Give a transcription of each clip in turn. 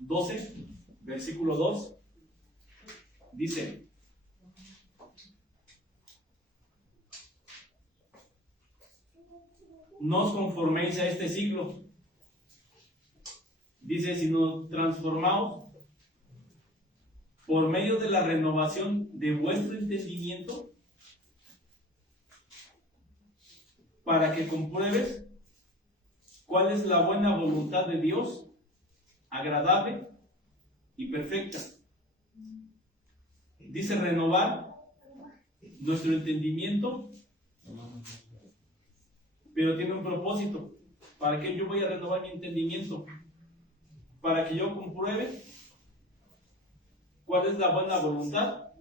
12, versículo 2, dice: no os conforméis a este siglo, dice, sino transformaos por medio de la renovación de vuestro entendimiento, para que compruebes cuál es la buena voluntad de Dios, agradable y perfecta. Dice renovar nuestro entendimiento, pero tiene un propósito. ¿Para qué yo voy a renovar mi entendimiento? Para que yo compruebe cuál es la buena voluntad,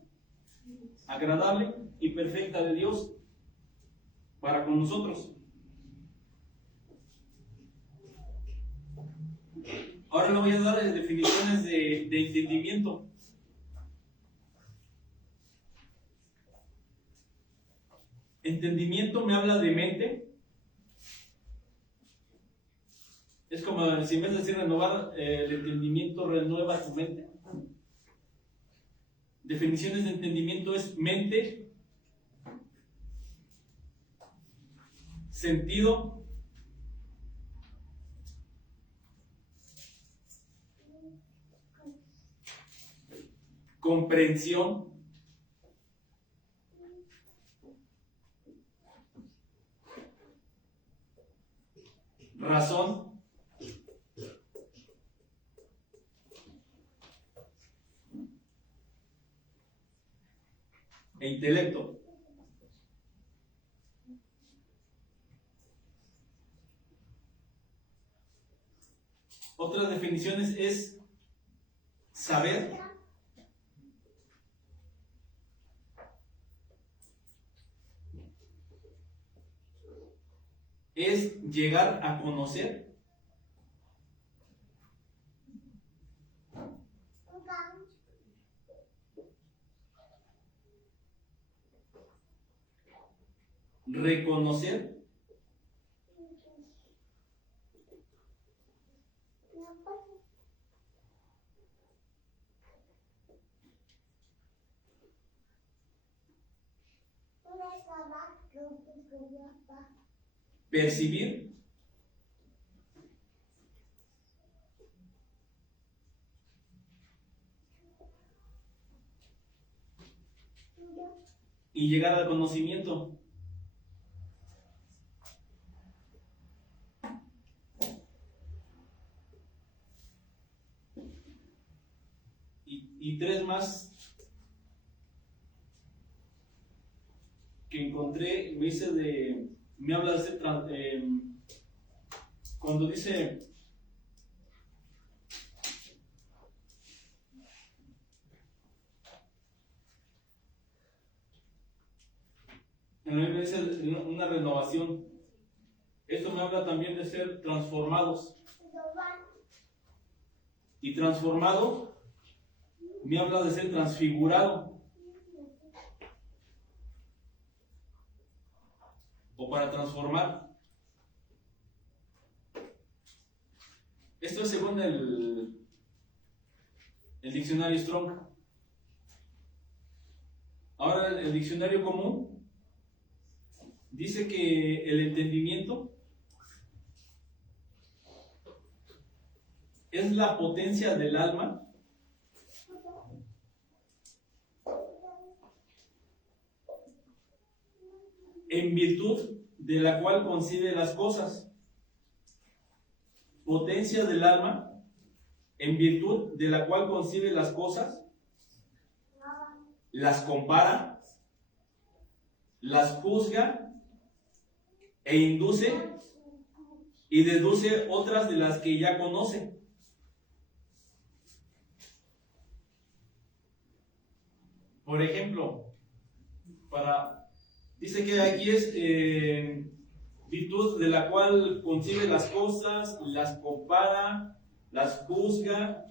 agradable y perfecta de Dios para con nosotros. Ahora le voy a dar definiciones de entendimiento. Entendimiento me habla de mente. Es como si en vez de decir renovar el entendimiento, renueva tu mente. Definiciones de entendimiento es mente, sentido, comprensión, razón, e intelecto. Otras definiciones es saber, es llegar a conocer, reconocer, percibir y llegar al conocimiento. Y tres más que encontré, me habla de cuando dice una renovación. Esto me habla también de ser transformados. Y transformado me habla de ser transfigurado. O para transformar. Esto es según el diccionario Strong. Ahora el diccionario común dice que el entendimiento es la potencia del alma en virtud de la cual concibe las cosas. Potencia del alma en virtud de la cual concibe las cosas, las compara, las juzga e induce y deduce otras de las que ya conoce. Por ejemplo, dice que aquí es virtud de la cual concibe las cosas, las compara, las juzga,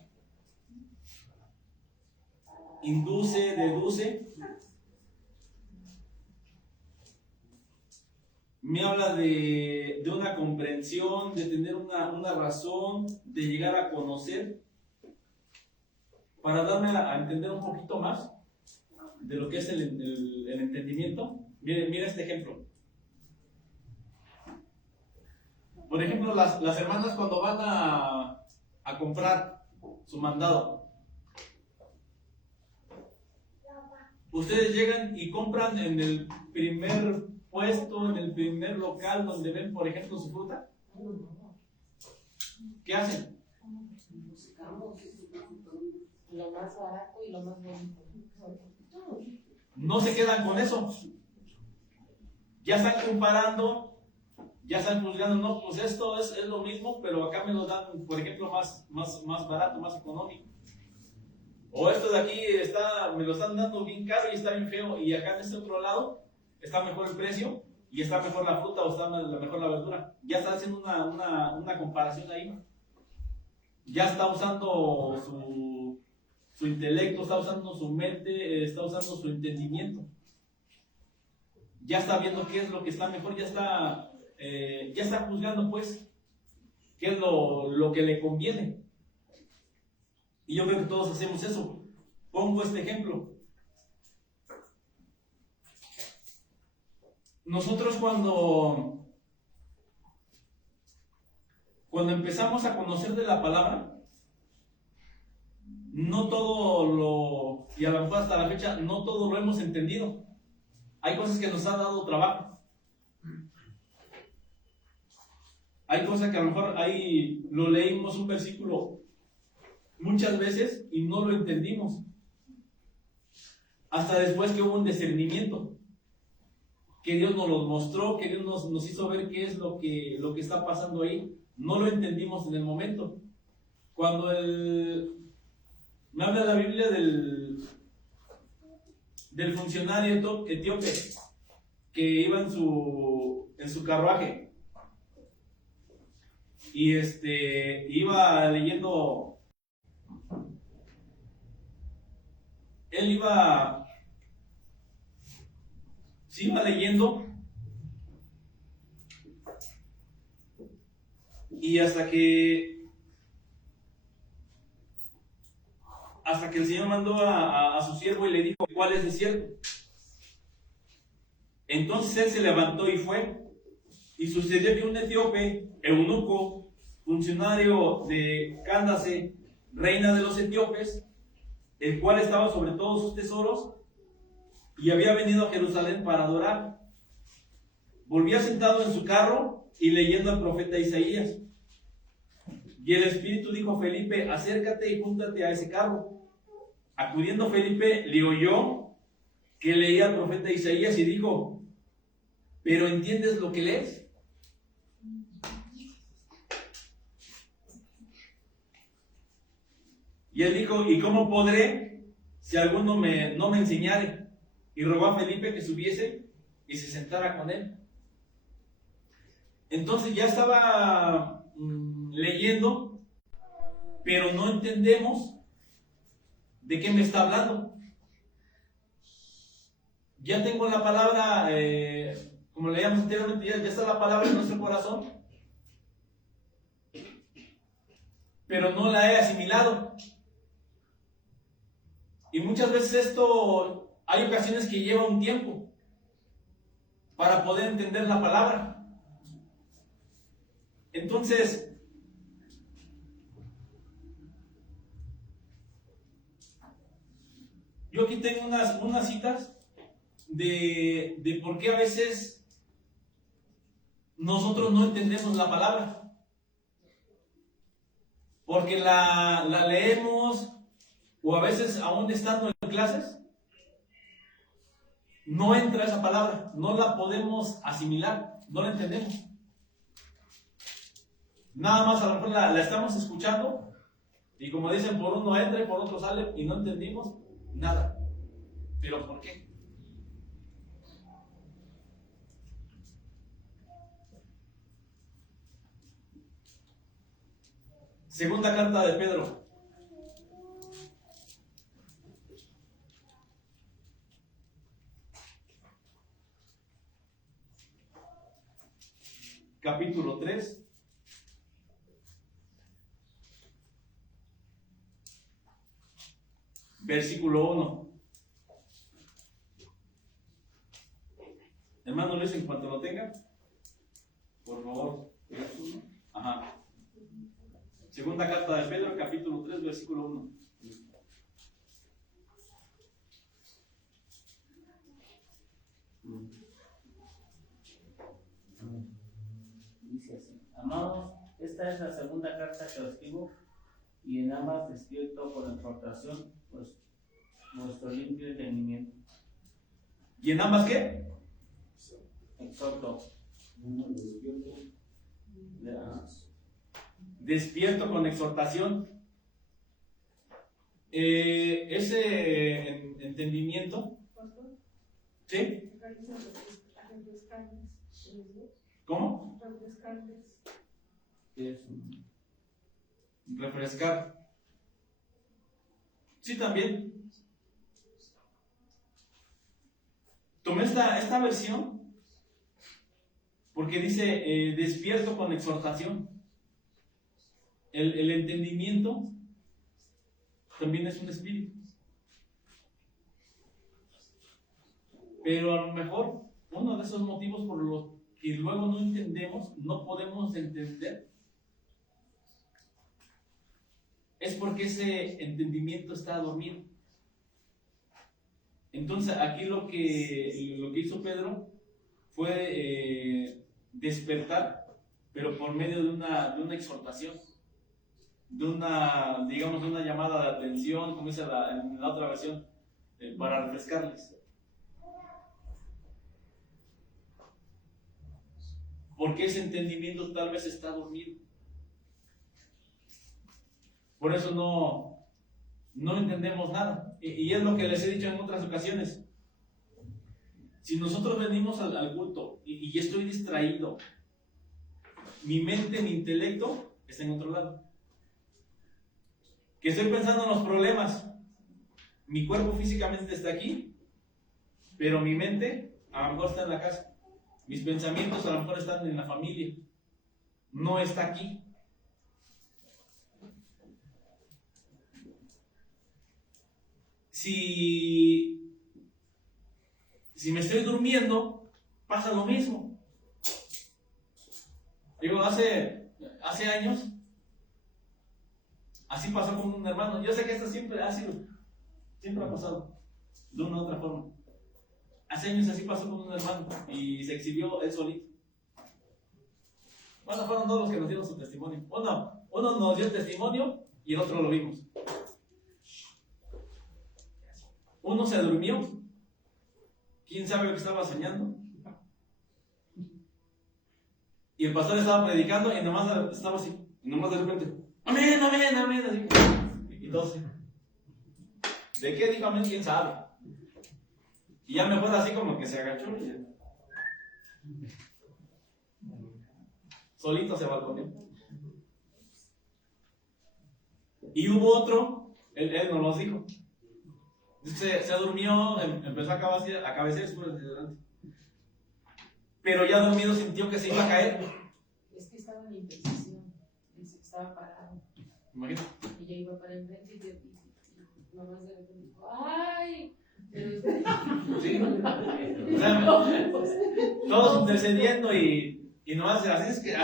induce, deduce. Me habla de una comprensión, de tener una razón, de llegar a conocer. para darme a entender un poquito más de lo que es el entendimiento. Mira este ejemplo. Por ejemplo, las hermanas cuando van a comprar su mandado, ustedes llegan y compran en el primer puesto, en el primer local donde ven, por ejemplo, su fruta. ¿Qué hacen? Buscamos lo más barato y lo más bonito. No se quedan con eso. Ya están comparando, ya están juzgando, no, pues esto es lo mismo, pero acá me lo dan, por ejemplo, más barato, más económico. O esto de aquí me lo están dando bien caro y está bien feo, y acá en este otro lado está mejor el precio, y está mejor la fruta, o está mejor la verdura. Ya está haciendo una comparación ahí. Ya está usando su intelecto, está usando su mente, está usando su entendimiento. Ya está viendo qué es lo que está mejor, ya está juzgando, pues, qué es lo que le conviene. Y yo creo que todos hacemos eso. Pongo este ejemplo. Nosotros cuando empezamos a conocer de la palabra, no todo y a lo mejor hasta la fecha, no todo lo hemos entendido. Hay cosas que nos han dado trabajo. Hay cosas que a lo mejor ahí lo leímos un versículo muchas veces y no lo entendimos. Hasta después que hubo un discernimiento. Que Dios nos lo mostró, que Dios nos hizo ver qué es lo que está pasando ahí. No lo entendimos en el momento. Cuando me habla la Biblia del funcionario etíope que iba en su carruaje y iba leyendo, él iba leyendo, y hasta que el Señor mandó a su siervo y le dijo cuál es el desierto. Entonces él se levantó y fue, y sucedió que un etíope, eunuco, funcionario de Candace, reina de los etíopes, el cual estaba sobre todos sus tesoros, y había venido a Jerusalén para adorar, volvía sentado en su carro y leyendo al profeta Isaías. Y el Espíritu dijo: Felipe, acércate y júntate a ese carro. Acudiendo Felipe, le oyó que leía al profeta Isaías y dijo: ¿pero entiendes lo que lees? Y él dijo: ¿y cómo podré si alguno no me enseñare? Y rogó a Felipe que subiese y se sentara con él. Entonces ya estaba leyendo, pero no entendemos de qué me está hablando. Ya tengo la palabra, como leíamos anteriormente, ya está la palabra en nuestro corazón, pero no la he asimilado. Y muchas veces esto, hay ocasiones que lleva un tiempo para poder entender la palabra. Entonces, yo aquí tengo unas citas de por qué a veces nosotros no entendemos la palabra. Porque la leemos, o a veces aún estando en clases, no entra esa palabra, no la podemos asimilar, no la entendemos. Nada más a lo mejor la estamos escuchando, y como dicen, por uno entra y por otro sale, y no entendimos nada. ¿Pero por qué? Segunda carta de Pedro. Capítulo 3. versículo 1. Hermano Luis, en cuanto lo tenga, por favor. Ajá. Segunda carta de Pedro, capítulo 3, versículo 1. Dice así: Amados, esta es la segunda carta que os escribo, y en ambas despierto con exhortación pues, vuestro limpio entendimiento. ¿Y en ambas qué? Exhorto. Despierto con exhortación. Ese entendimiento. ¿Sí? ¿Cómo? Es Refrescar. Sí, también. Tomé esta versión porque dice despierto con exhortación. El entendimiento también es un espíritu. Pero a lo mejor uno de esos motivos por los que luego no entendemos, no podemos entender, es porque ese entendimiento está dormido. Entonces aquí lo que hizo Pedro fue despertar, pero por medio de una exhortación, de una, digamos, de una llamada de atención, como dice en la otra versión, para refrescarles. Porque ese entendimiento tal vez está dormido. Por eso no entendemos nada. Y es lo que les he dicho en otras ocasiones. Si nosotros venimos al culto y estoy distraído, mi mente, mi intelecto está en otro lado. Que estoy pensando en los problemas. Mi cuerpo físicamente está aquí, pero mi mente a lo mejor está en la casa. Mis pensamientos a lo mejor están en la familia. No está aquí. Si me estoy durmiendo, pasa lo mismo. Digo, hace años, así pasó con un hermano. Yo sé que esto siempre ha pasado, de una u otra forma. Hace años así pasó con un hermano y se exhibió él solito. Bueno, fueron todos los que nos dieron su testimonio. Uno nos dio testimonio y el otro lo vimos. Uno se durmió. ¿Quién sabe lo que estaba soñando? Y el pastor estaba predicando y nomás estaba así. Y nomás de repente, amén, amén, amén. Así. Y todos. ¿De qué dijo amén? ¿Quién sabe? Y ya mejor así como que se agachó y ya. Solito se balconeó. Y hubo otro, él nos lo dijo. Se durmió, empezó a cabecear, pero ya dormido sintió que se iba a caer. Es que estaba en la indecisión, estaba parado. Imagínate. Y ya iba para enfrente y nomás de repente dijo, ¡ay! Sí. O sea, todos intercediendo y nomás así es que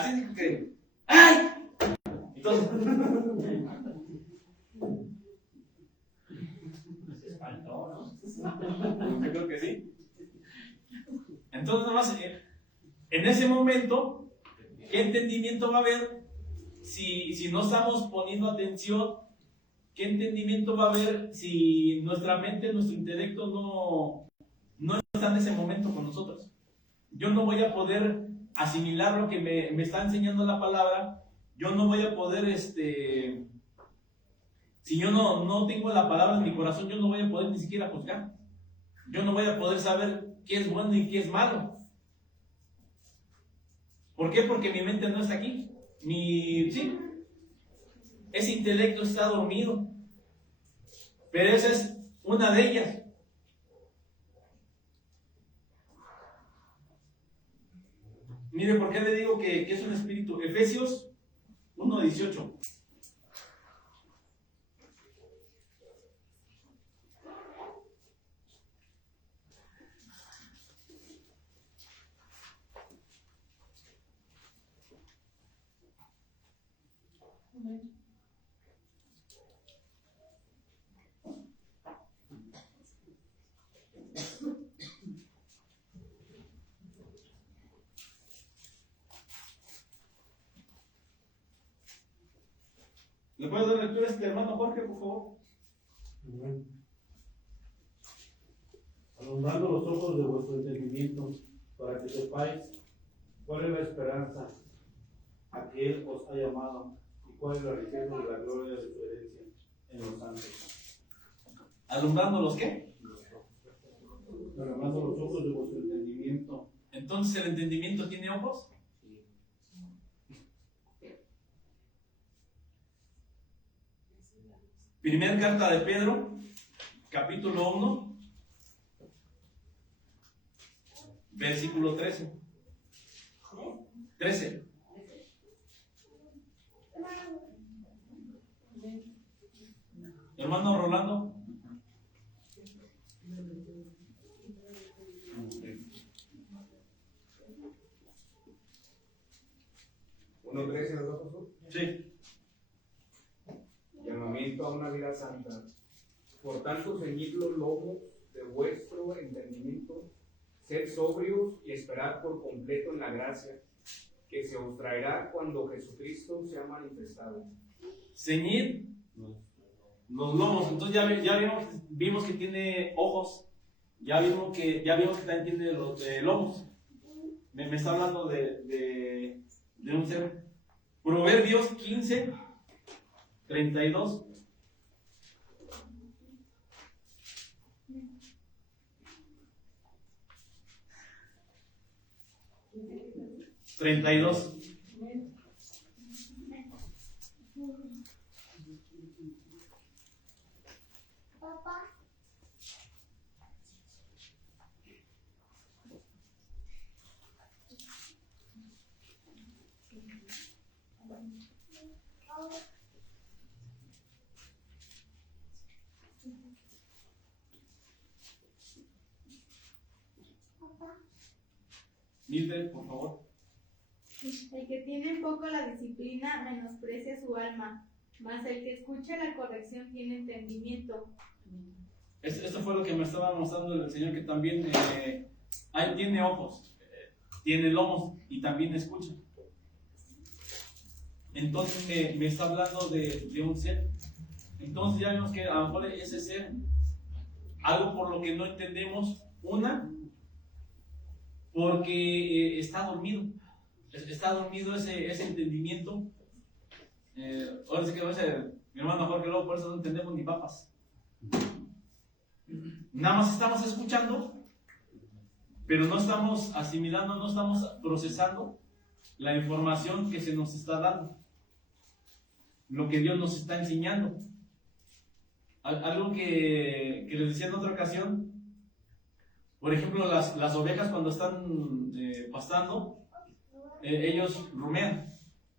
¡ay! Y todos. se espantó, ¿no? Yo creo que sí. Entonces, nada más, en ese momento, ¿qué entendimiento va a haber si no estamos poniendo atención? ¿Qué entendimiento va a haber si nuestra mente, nuestro intelecto no está en ese momento con nosotros? Yo no voy a poder asimilar lo que me está enseñando la palabra. Yo no voy a poder, si yo no tengo la palabra en mi corazón, yo no voy a poder ni siquiera juzgar. Yo no voy a poder saber qué es bueno y qué es malo. ¿Por qué? Porque mi mente no está aquí. Ese intelecto está dormido. Pero esa es una de ellas. Mire, ¿por qué le digo que es un espíritu? Efesios 1:18. ¿Le puedes dar lectura a este hermano Jorge, por favor? Amén. Alumbrando los ojos de vuestro entendimiento, para que sepáis cuál es la esperanza a que Él os ha llamado y cuál es la riqueza de la gloria de su herencia en los santos. ¿Alumbrando los qué? Alumbrando los ojos de vuestro entendimiento. Entonces, ¿el entendimiento tiene ojos? Primera carta de Pedro, capítulo 1, versículo 13. 13. Hermano Rolando. ¿1:13 ¿verdad, pastor? Sí. Llamamiento a una vida santa. Por tanto, ceñid los lomos de vuestro entendimiento, sed sobrios y esperad por completo en la gracia que se os traerá cuando Jesucristo sea manifestado. Ceñid los lomos. Entonces ya vimos que tiene ojos. Ya vimos que también tiene los lomos. Me está hablando de un ser. Proverbios 15, 32. Mildred, por favor. El que tiene poco la disciplina menosprecia su alma, mas el que escucha la corrección tiene entendimiento. Esto fue lo que me estaba mostrando el Señor, que también tiene ojos, tiene lomos y también escucha. Entonces me está hablando de un ser. Entonces ya vemos que a lo mejor ese ser, algo por lo que no entendemos, porque está dormido ese entendimiento. Ahora sí que mi hermano Jorge, luego por eso no entendemos ni papas. Nada más estamos escuchando, pero no estamos asimilando, no estamos procesando la información que se nos está dando, lo que Dios nos está enseñando. Algo que les decía en otra ocasión, por ejemplo, las ovejas cuando están pastando, ellos rumean,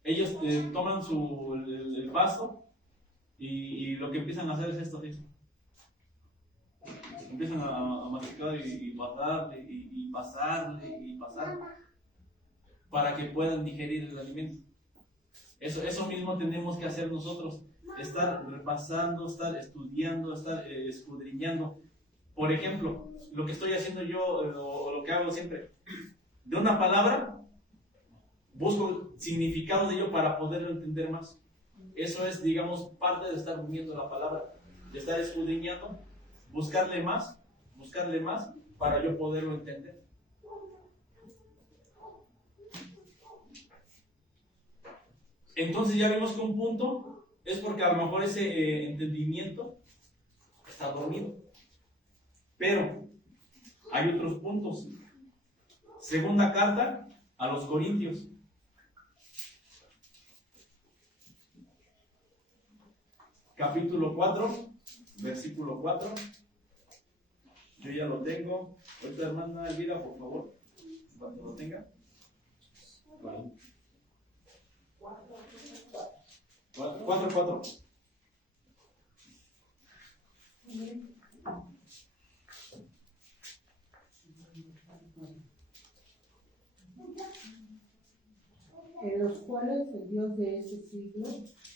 ellos toman el pasto y lo que empiezan a hacer es esto, ¿sí? Empiezan a masticar y pasarle y pasarle para que puedan digerir el alimento. Eso mismo tenemos que hacer nosotros, estar repasando, estar estudiando, estar escudriñando. Por ejemplo, lo que estoy haciendo yo, o lo que hago siempre, de una palabra, busco significado de ello para poderlo entender más. Eso es, digamos, parte de estar viviendo la palabra, de estar escudriñando, buscarle más para yo poderlo entender. Entonces ya vimos que un punto es porque a lo mejor ese entendimiento está dormido. Pero hay otros puntos. Segunda carta a los Corintios. Capítulo 4, versículo 4. Yo ya lo tengo. Ahorita, hermana Elvira, por favor, cuando lo tenga. 4. En los cuales el Dios de este siglo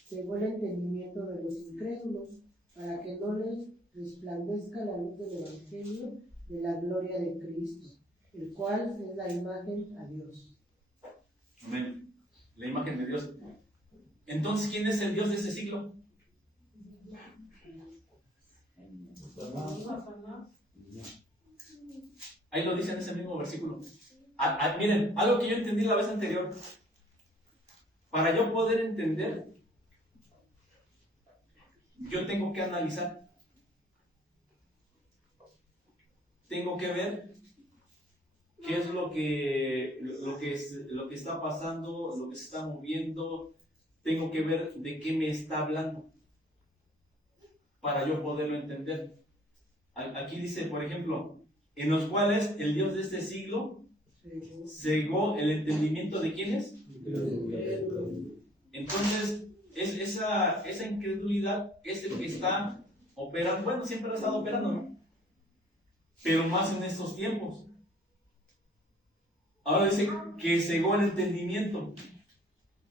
cegó el entendimiento de los incrédulos, para que no les resplandezca la luz del Evangelio de la gloria de Cristo, el cual es la imagen a Dios. Amén. La imagen de Dios. Entonces, ¿quién es el Dios de este siglo? Ahí lo dice en ese mismo versículo. Miren, algo que yo entendí la vez anterior. Para yo poder entender, yo tengo que analizar. Tengo que ver qué es lo que está pasando, lo que se está moviendo. Tengo que ver de qué me está hablando para yo poderlo entender. Aquí dice, por ejemplo, en los cuales el Dios de este siglo cegó el entendimiento de quiénes. Entonces, esa incredulidad es el que está operando. Bueno, siempre ha estado operando, ¿no? Pero más en estos tiempos. Ahora dice que cegó el entendimiento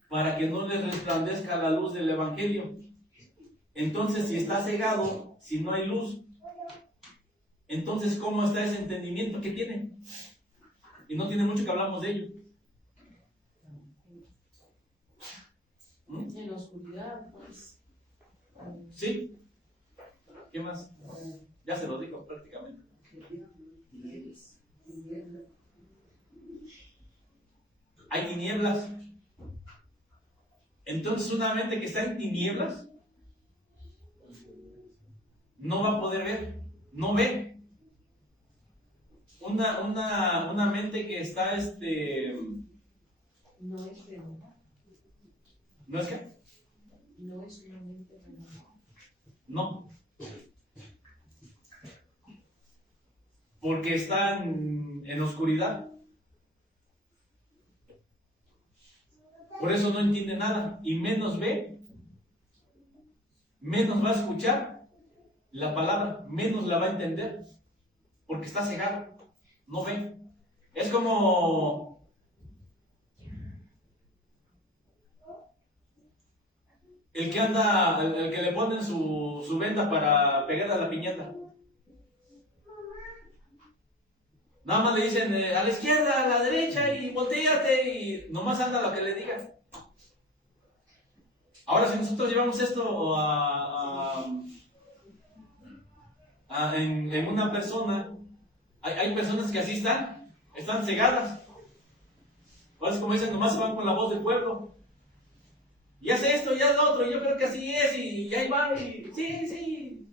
para que no les resplandezca la luz del Evangelio. Entonces, si está cegado, si no hay luz, entonces, ¿cómo está ese entendimiento que tiene? Y no tiene mucho que hablamos de ello. En la oscuridad, pues. ¿Sí? ¿Qué más? Ya se lo digo prácticamente. Hay tinieblas. Entonces, una mente que está en tinieblas no va a poder ver, no ve. Una mente que está No es renovada. ¿no es qué? No es una mente renovada. No. Porque está en oscuridad. Por eso no entiende nada. Y menos ve, menos va a escuchar la palabra, menos la va a entender. Porque está cegado, no ve. Es como el que anda, el que le ponen su venda para pegar a la piñata. Nada más le dicen a la izquierda, a la derecha y volteate y nomás anda lo que le digan. Ahora si nosotros llevamos esto en una persona, hay personas que así están cegadas. Ahora es como dicen, nomás se van con la voz del pueblo. Y hace esto y hace lo otro, y yo creo que así es, y ahí va, y sí.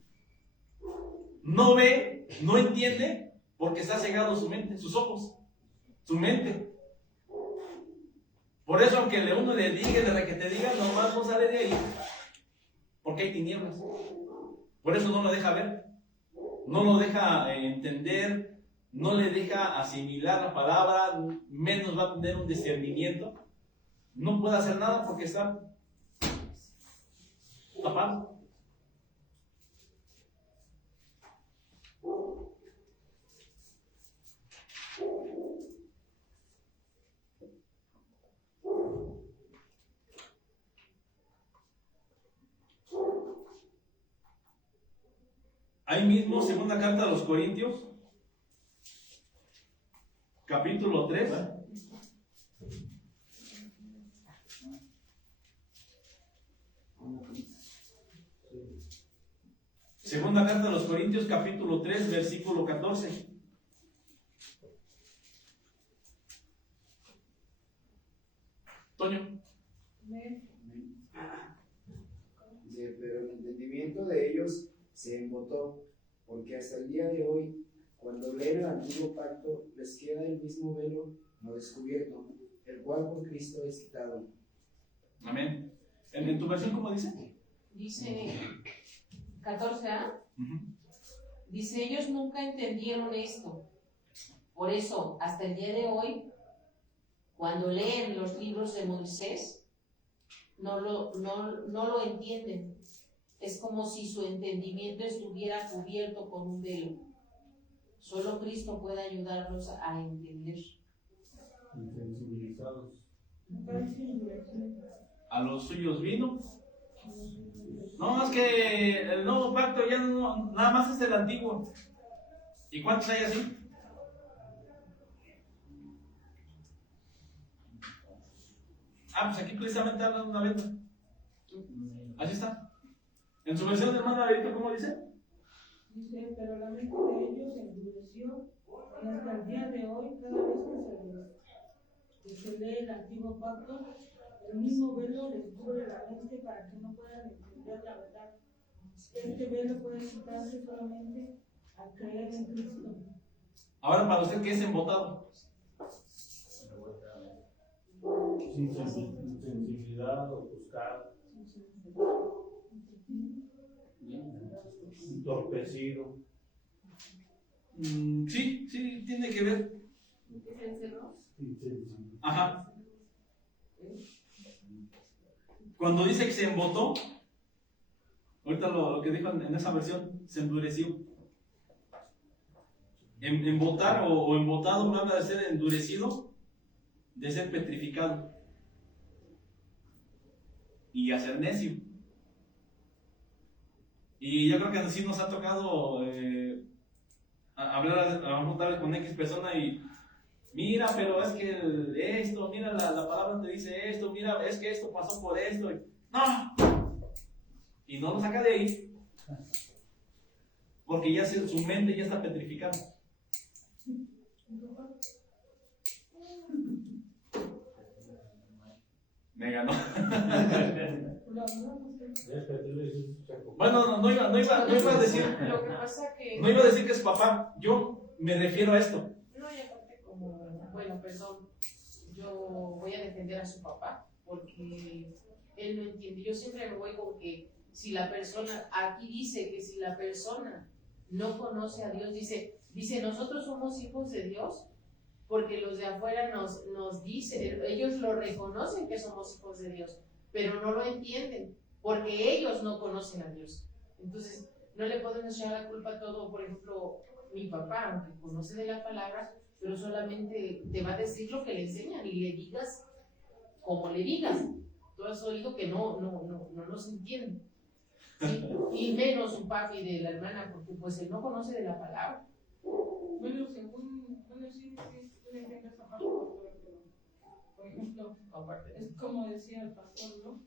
No ve, no entiende, porque está cegado su mente, sus ojos, su mente. Por eso, aunque uno le diga, de que te diga, nomás no sale de ahí, porque hay tinieblas. Por eso no lo deja ver, no lo deja entender, no le deja asimilar la palabra, menos va a tener un discernimiento. No puede hacer nada porque está tapado. Ahí mismo, segunda carta a los Corintios, capítulo 3. Segunda carta a los Corintios, capítulo 3, versículo 14. Toño. Dice, pero el entendimiento de ellos se embotó, porque hasta el día de hoy, cuando leen el antiguo pacto, les queda el mismo velo no descubierto, el cual por Cristo es quitado. Amén. ¿En tu versión cómo dice? Dice 14a. Dice, ellos nunca entendieron esto. Por eso, hasta el día de hoy, cuando leen los libros de Moisés, no lo entienden. Es como si su entendimiento estuviera cubierto con un velo. Solo Cristo puede ayudarlos a entender. Insensibilizados. A los suyos vino No, es que el nuevo pacto ya no, nada más es el antiguo. ¿Y cuántos hay así? Ah, pues aquí precisamente habla de una venta. Así está. En su versión, hermano Davidito, ¿cómo dice? Dice, pero la mente de ellos se endureció y hasta el día de hoy, cada vez que se lee el antiguo pacto, el mismo velo les cubre la mente para que no puedan entender la verdad. Este velo puede quitarse solamente al creer en Cristo. Ahora, para usted, ¿qué es embotado? Sin sensibilidad, ofuscado, entorpecido. Sí, sí, tiene que ver. Insensible. Ajá. Cuando dice que se embotó, ahorita lo que dijo en esa versión, se endureció. Embotar o embotado habla de ser endurecido, de ser petrificado y hacer necio. Y yo creo que así nos ha tocado hablar a lo mejor tal vez con X persona y mira, pero es que esto, mira, la palabra te dice esto, mira, es que esto pasó por esto. ¡No! Y no lo saca de ahí. Porque ya su mente ya está petrificada. Me ganó. Bueno, no iba a decir. Lo que pasa que... No iba a decir que es papá. Yo me refiero a esto. No, y aparte como, bueno, perdón, yo voy a defender a su papá porque él no entiende. Yo siempre me voy con que si la persona, aquí dice que si la persona no conoce a Dios, dice nosotros somos hijos de Dios porque los de afuera nos dicen, ellos lo reconocen que somos hijos de Dios, pero no lo entienden porque ellos no conocen a Dios. Entonces, no le podemos echar la culpa a todo, por ejemplo, mi papá, aunque conoce de la palabra, pero solamente te va a decir lo que le enseñan y le digas como le digas. Tú has oído que no nos entiende. ¿Sí? Y menos un papi de la hermana, porque pues él no conoce de la palabra. Bueno, sí entiendo esa parte, por ejemplo, es como decía el pastor, ¿no?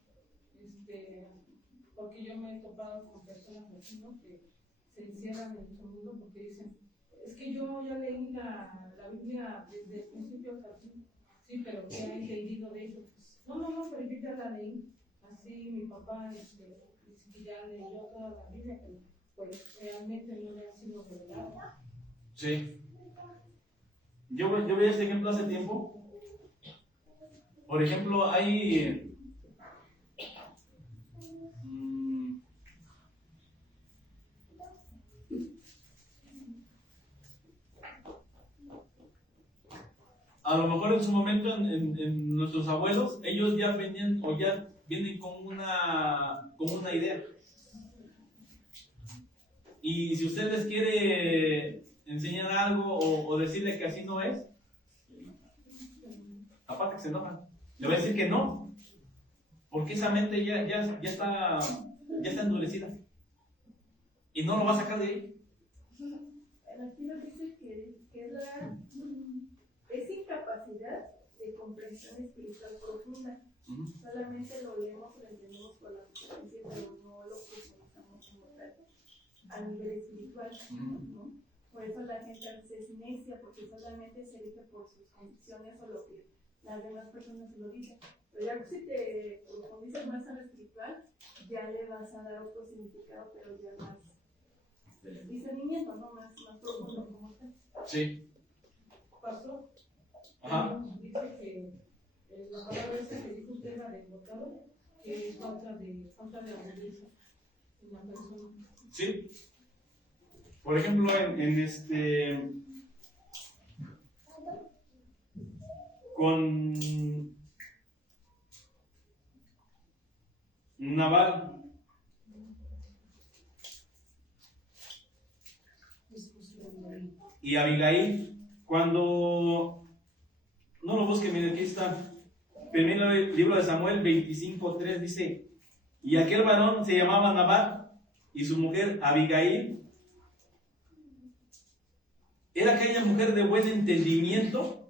Porque yo me he topado con personas así, ¿no? Que se encierran en su mundo porque dicen, es que yo ya leí la Biblia desde el principio hasta el fin, sí, pero ¿qué ha entendido de ello? No, pero yo ya la leí, así mi papá ya leyó toda la Biblia, pero pues realmente no le ha sido revelada. Sí. Yo vi este ejemplo hace tiempo. Por ejemplo, hay... a lo mejor en su momento, en nuestros abuelos, ellos ya venían o ya vienen con una idea. Y si usted les quiere enseñar algo o decirle que así no es, aparte que se enojan, le va a decir que no, porque esa mente ya está endurecida y no lo va a sacar de ahí. Aquí nos dice que es incapacidad de comprensión espiritual profunda. Solamente lo leemos o lo entendemos por la conciencia, pero no lo profundizamos como tal a nivel espiritual, ¿no? Por eso la gente a veces es necia, porque solamente se rige por sus convicciones o lo que las demás personas lo dicen. Pero ya si te profundizas más en lo espiritual, ya le vas a dar otro significado, pero ya más discernimiento, ¿no? Más profundo como tal. Sí. Pasó. Ajá. Dice que la palabra esta que dijo usted, la desbocado, que es falta de agudeza en la persona. Sí. Por ejemplo, con Nabal y Abigail, cuando no lo busquen, miren, aquí está. Primero el libro de Samuel 25:3 dice: Y aquel varón se llamaba Nabal y su mujer Abigail era aquella mujer de buen entendimiento.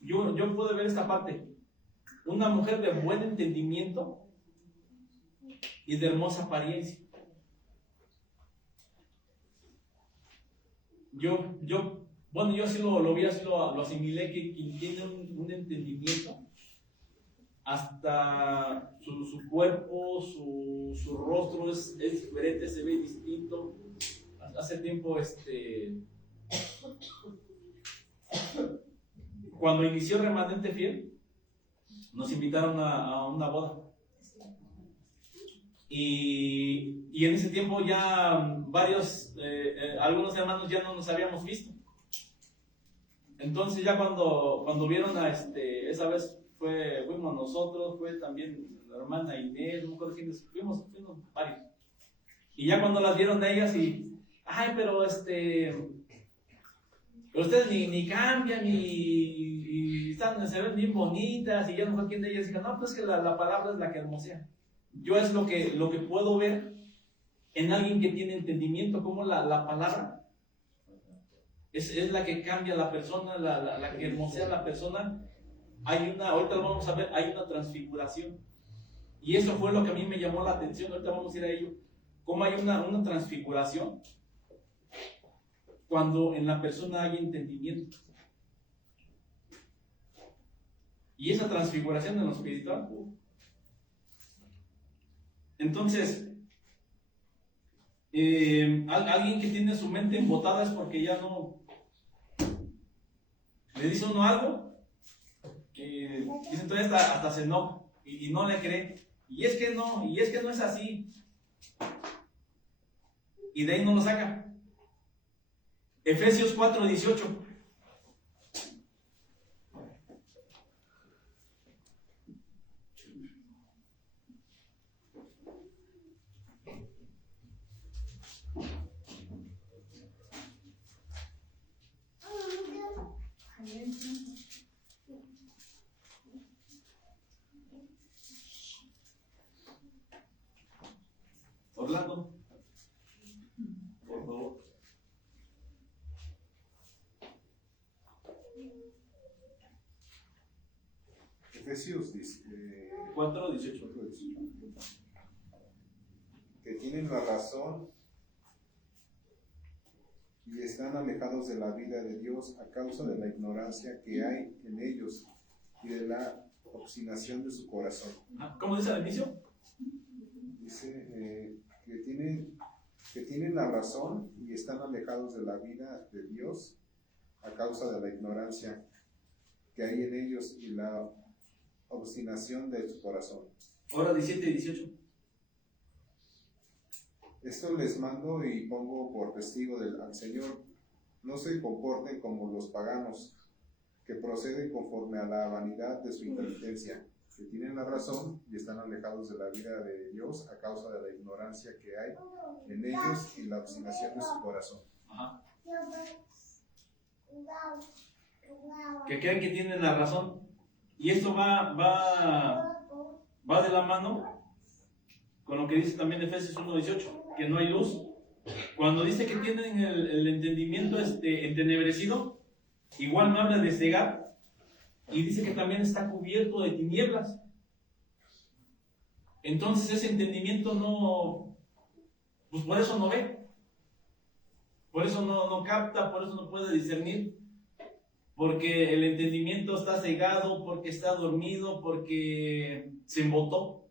Yo puedo ver esta parte. Una mujer de buen entendimiento y de hermosa apariencia. Yo así lo vi, así lo asimilé, que quien tiene un entendimiento, hasta su cuerpo, su rostro es diferente, se ve distinto. Hace tiempo, cuando inició Remanente Fiel, nos invitaron a una boda. Y en ese tiempo ya algunos hermanos ya no nos habíamos visto. Entonces ya cuando vieron esa vez fuimos nosotros, fue también la hermana Inés, no recuerdo quiénes, fuimos varios. Y ya cuando las vieron a ellas pero ustedes ni cambian y se ven bien bonitas, y ya no fue quien de ellas dijo, no, pues que la palabra es la que hermosea. Yo es lo que puedo ver en alguien que tiene entendimiento, como la palabra es la que cambia a la persona, la que hermosea a la persona. Ahorita lo vamos a ver, hay una transfiguración. Y eso fue lo que a mí me llamó la atención, ahorita vamos a ir a ello. Cómo hay una transfiguración cuando en la persona hay entendimiento. Y esa transfiguración en lo espiritual. Entonces, alguien que tiene su mente embotada es porque ya no le dice uno algo, dice entonces hasta se enoja y no le cree. Y es que no es así. Y de ahí no lo saca. Efesios 4:18. Orlando, por favor. Efesios 4:18. Que tienen la razón y están alejados de la vida de Dios a causa de la ignorancia que hay en ellos y de la obstinación de su corazón. ¿Cómo dice al inicio? Dice que tienen la razón y están alejados de la vida de Dios a causa de la ignorancia que hay en ellos y la obstinación de su corazón. Ahora 17 y 18. Esto les mando y pongo por testigo al Señor. No se comporten como los paganos, que proceden conforme a la vanidad de su inteligencia, que tienen la razón y están alejados de la vida de Dios a causa de la ignorancia que hay en ellos y la obstinación de su corazón. Ajá. Que creen que tienen la razón. Y esto va de la mano con lo que dice también Efesios 1:18, que no hay luz. Cuando dice que tienen el entendimiento entenebrecido, igual no habla de cegar, y dice que también está cubierto de tinieblas. Entonces ese entendimiento pues por eso no ve, por eso no capta, por eso no puede discernir, porque el entendimiento está cegado, porque está dormido, porque se embotó,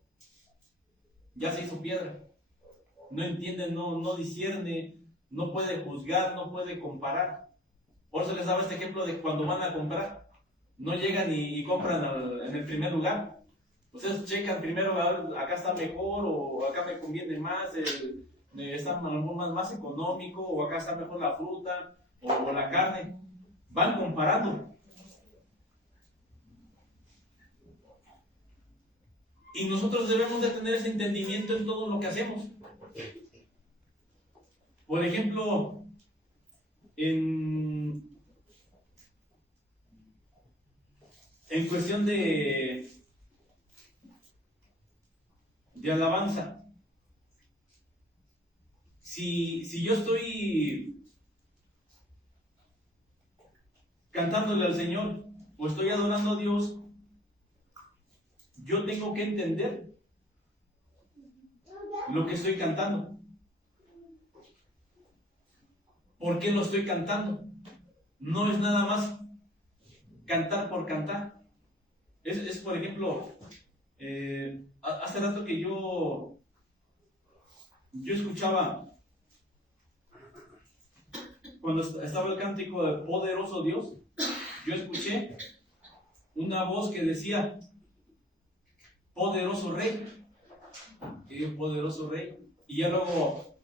ya se hizo piedra. No entiende, no discierne, no puede juzgar, no puede comparar. Por eso les daba este ejemplo de cuando van a comprar, no llegan y compran en el primer lugar. Ustedes checan primero, acá está mejor, o acá me conviene más, está más económico, o acá está mejor la fruta o la carne. Van comparando. Y nosotros debemos de tener ese entendimiento en todo lo que hacemos. Por ejemplo, en cuestión de de alabanza. Si yo estoy cantándole al Señor o estoy adorando a Dios, yo tengo que entender lo que estoy cantando. ¿Por qué lo estoy cantando? No es nada más cantar por cantar. Es por ejemplo, hace rato que yo escuchaba, cuando estaba el cántico de Poderoso Dios, yo escuché una voz que decía, Poderoso Rey, Poderoso Rey, y ya luego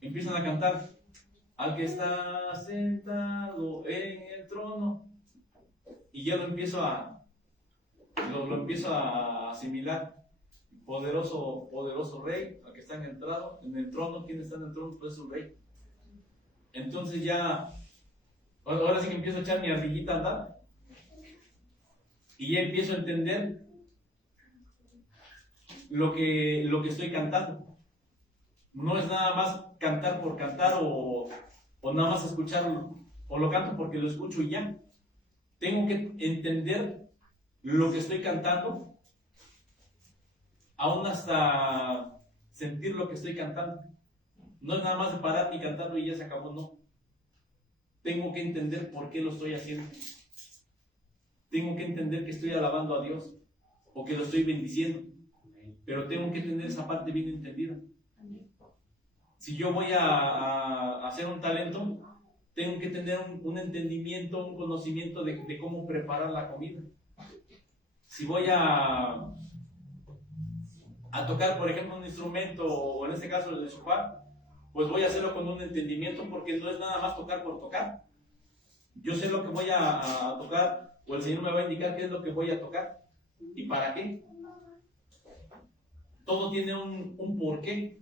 empiezan a cantar, al que está sentado en el trono, y ya lo empiezo a asimilar. Poderoso Rey, al que está en el trono, ¿quién está en el trono? Pues es un rey. Entonces ya, ahora sí que empiezo a echar mi ardillita a andar, y ya empiezo a entender lo que estoy cantando. No es nada más cantar por cantar o nada más escucharlo, o lo canto porque lo escucho y ya. Tengo que entender lo que estoy cantando, aún hasta sentir lo que estoy cantando. No es nada más de parar y cantarlo y ya se acabó, no. Tengo que entender por qué lo estoy haciendo. Tengo que entender que estoy alabando a Dios o que lo estoy bendiciendo. Pero tengo que tener esa parte bien entendida. Si yo voy a hacer un talento, tengo que tener un entendimiento, un conocimiento de cómo preparar la comida. Si voy a tocar, por ejemplo, un instrumento, o en este caso el shofar, pues voy a hacerlo con un entendimiento, porque no es nada más tocar por tocar. Yo sé lo que voy a tocar, o el Señor me va a indicar qué es lo que voy a tocar y para qué. Todo tiene un porqué.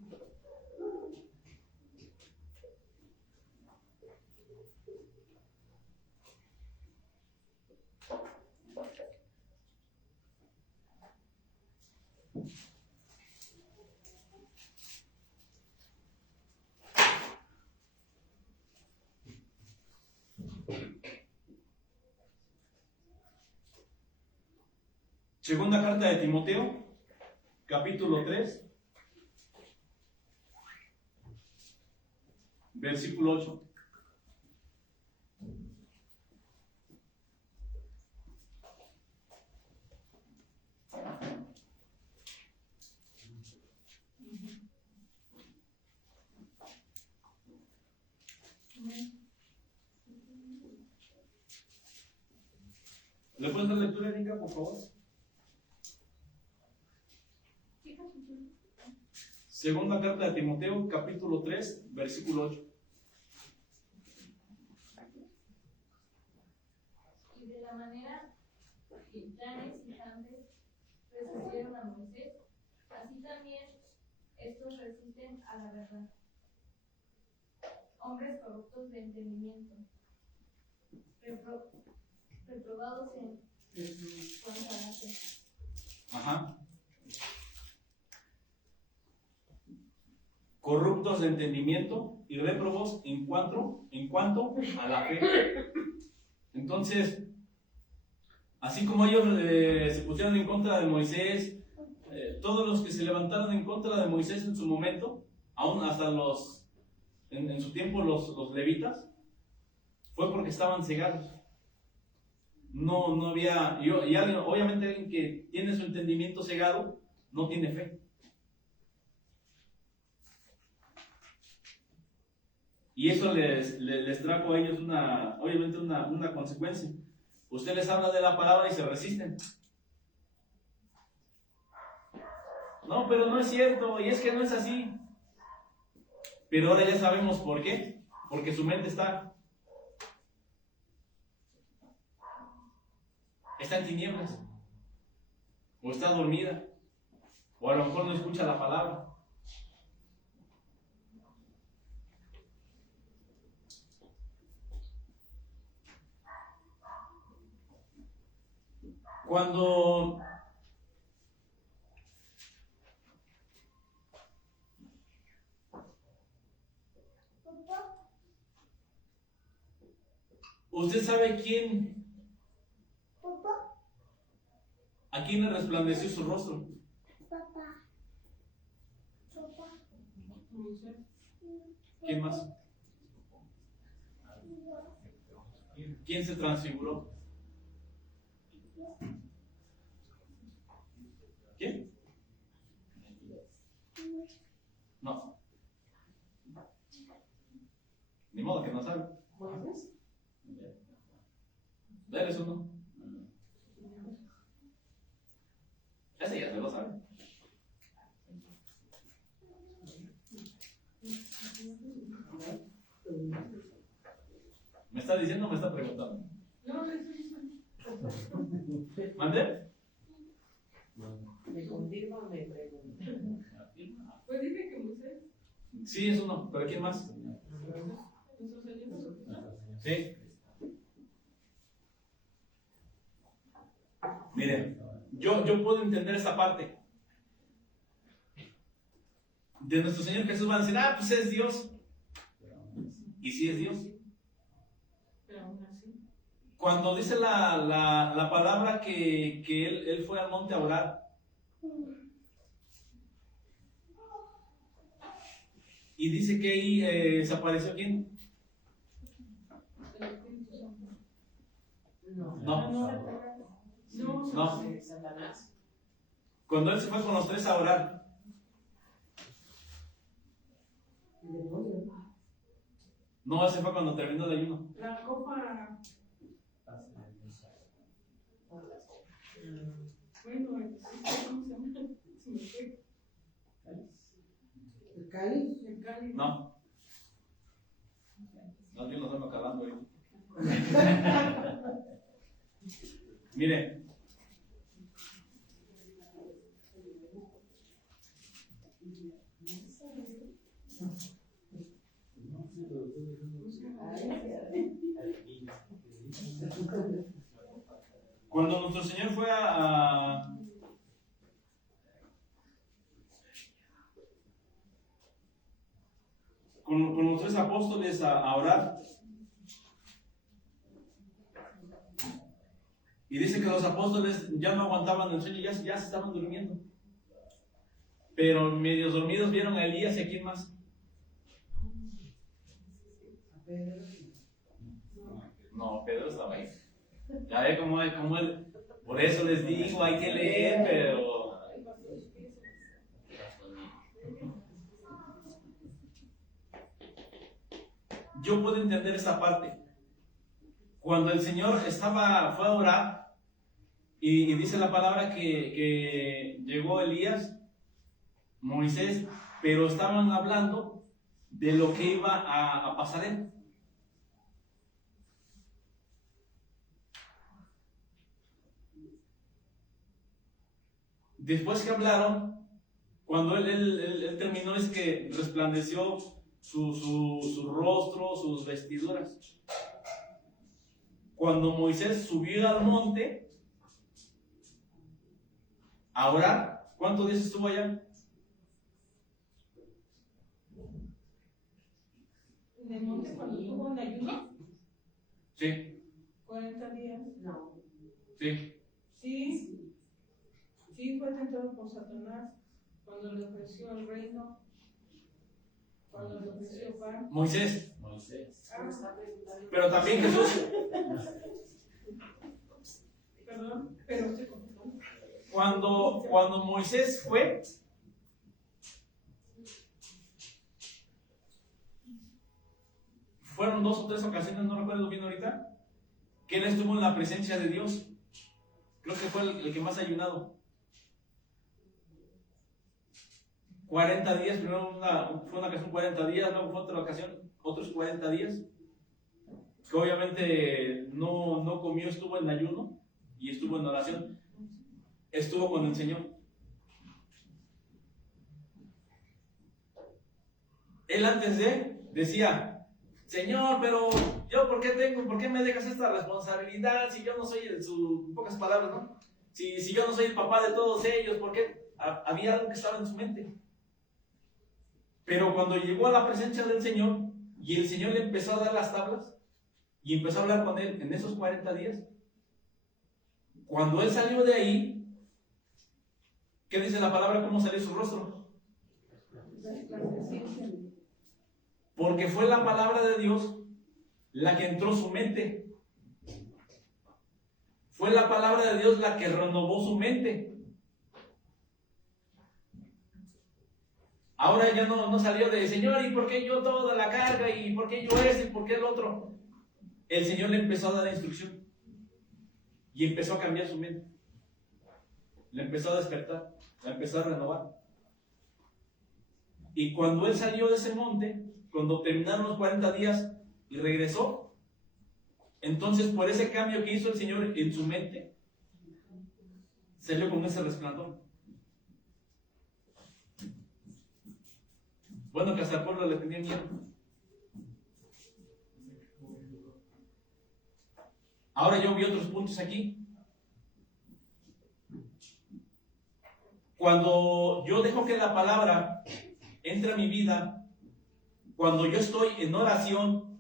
Segunda carta de Timoteo, capítulo 3, versículo 8. ¿Le puedes dar lectura, Erika, por favor? Segunda carta de Timoteo, capítulo 3, versículo 8. Y de la manera que planes y antes resistieron a Moisés, así también estos resisten a la verdad. Hombres corruptos de entendimiento, reprobados en cuanto a la fe. Ajá. Corruptos de entendimiento y réprobos en cuanto a la fe. Entonces, así como ellos se pusieron en contra de Moisés, todos los que se levantaron en contra de Moisés en su momento, aún hasta en su tiempo los levitas, fue porque estaban cegados. No había, y obviamente alguien que tiene su entendimiento cegado, no tiene fe. Y eso les trajo a ellos obviamente una consecuencia. Usted les habla de la palabra y se resisten. No, pero no es cierto, y es que no es así. Pero ahora ya sabemos por qué. Porque su mente está en tinieblas. O está dormida. O a lo mejor no escucha la palabra. Cuando ¿Usted sabe a quién le resplandeció su rostro? ¿Quién más? ¿Quién se transfiguró? ¿Quién? No. Ni modo que no sabe. ¿Moisés? ¿Eres uno? Ese ya se lo sabe. ¿Me está diciendo o me está preguntando? No, le estoy diciendo. ¿Mande? ¿Me confirma o me pregunta? Pues dije que Moisés. Sí, es uno. ¿Pero quién más? Nuestro Señor. Sí. Miren, yo puedo entender esta parte. De nuestro Señor Jesús van a decir, pues es Dios. Y sí es Dios. Pero aún así. Cuando dice la palabra que él fue al monte a orar. Y dice que ahí se apareció ¿quién? El Espíritu Santo. No. Satanás. Cuando él se fue con los tres a orar. No, ese fue cuando terminó el ayuno. La copa. Bueno, ¿cómo se llama? Se me fue. ¿El cáliz? El cáliz. No. No, yo no estoy acabando ahí. Mire. Cuando nuestro Señor fue con los tres apóstoles a orar, y dice que los apóstoles ya no aguantaban el sueño, ya se estaban durmiendo, pero medios dormidos vieron a Elías y a quién más. No, Pedro estaba ahí. Ya ve cómo él. Por eso les digo, hay que leer, pero. Yo puedo entender esta parte. Cuando el Señor fue a orar, y dice la palabra que llegó Elías, Moisés, pero estaban hablando de lo que iba a pasar él. Después que hablaron, cuando él terminó, es que resplandeció su rostro, sus vestiduras. Cuando Moisés subió al monte a orar, ¿cuántos días estuvo allá? ¿En el monte cuando estuvo en ayuno? Sí. 40 días. No. Sí. Sí, fue tentado por Satanás cuando le ofreció el reino, cuando le ofreció pan. Moisés. Pero Pero también Jesús. Perdón, pero se contestó. Cuando Moisés fue, fueron 2 o 3 ocasiones, no recuerdo bien ahorita, que él estuvo en la presencia de Dios. Creo que fue el que más ha ayunado. 40 días, primero fue una ocasión 40 días, luego fue otra ocasión, otros 40 días, que obviamente no comió, estuvo en ayuno y estuvo en oración, estuvo con el Señor. Él antes decía, Señor, pero yo ¿por qué me dejas esta responsabilidad si yo no soy en pocas palabras, ¿no? Si yo no soy el papá de todos ellos, ¿por qué? Había algo que estaba en su mente. Pero cuando llegó a la presencia del Señor y el Señor le empezó a dar las tablas, y empezó a hablar con él en esos 40 días. Cuando él salió de ahí, ¿qué dice la palabra? ¿Cómo salió su rostro? Porque fue la palabra de Dios la que entró su mente. Fue la palabra de Dios la que renovó su mente. Ahora ya no salió de, Señor, ¿y por qué yo toda la carga? ¿Y por qué yo esto? ¿Y por qué el otro? El Señor le empezó a dar instrucción. Y empezó a cambiar su mente. Le empezó a despertar. La empezó a renovar. Y cuando él salió de ese monte, cuando terminaron los 40 días y regresó, entonces por ese cambio que hizo el Señor en su mente, salió con ese resplandor. Bueno, que hasta el pueblo le tenía miedo. Ahora yo vi otros puntos aquí. Cuando yo dejo que la palabra entre a mi vida, cuando yo estoy en oración,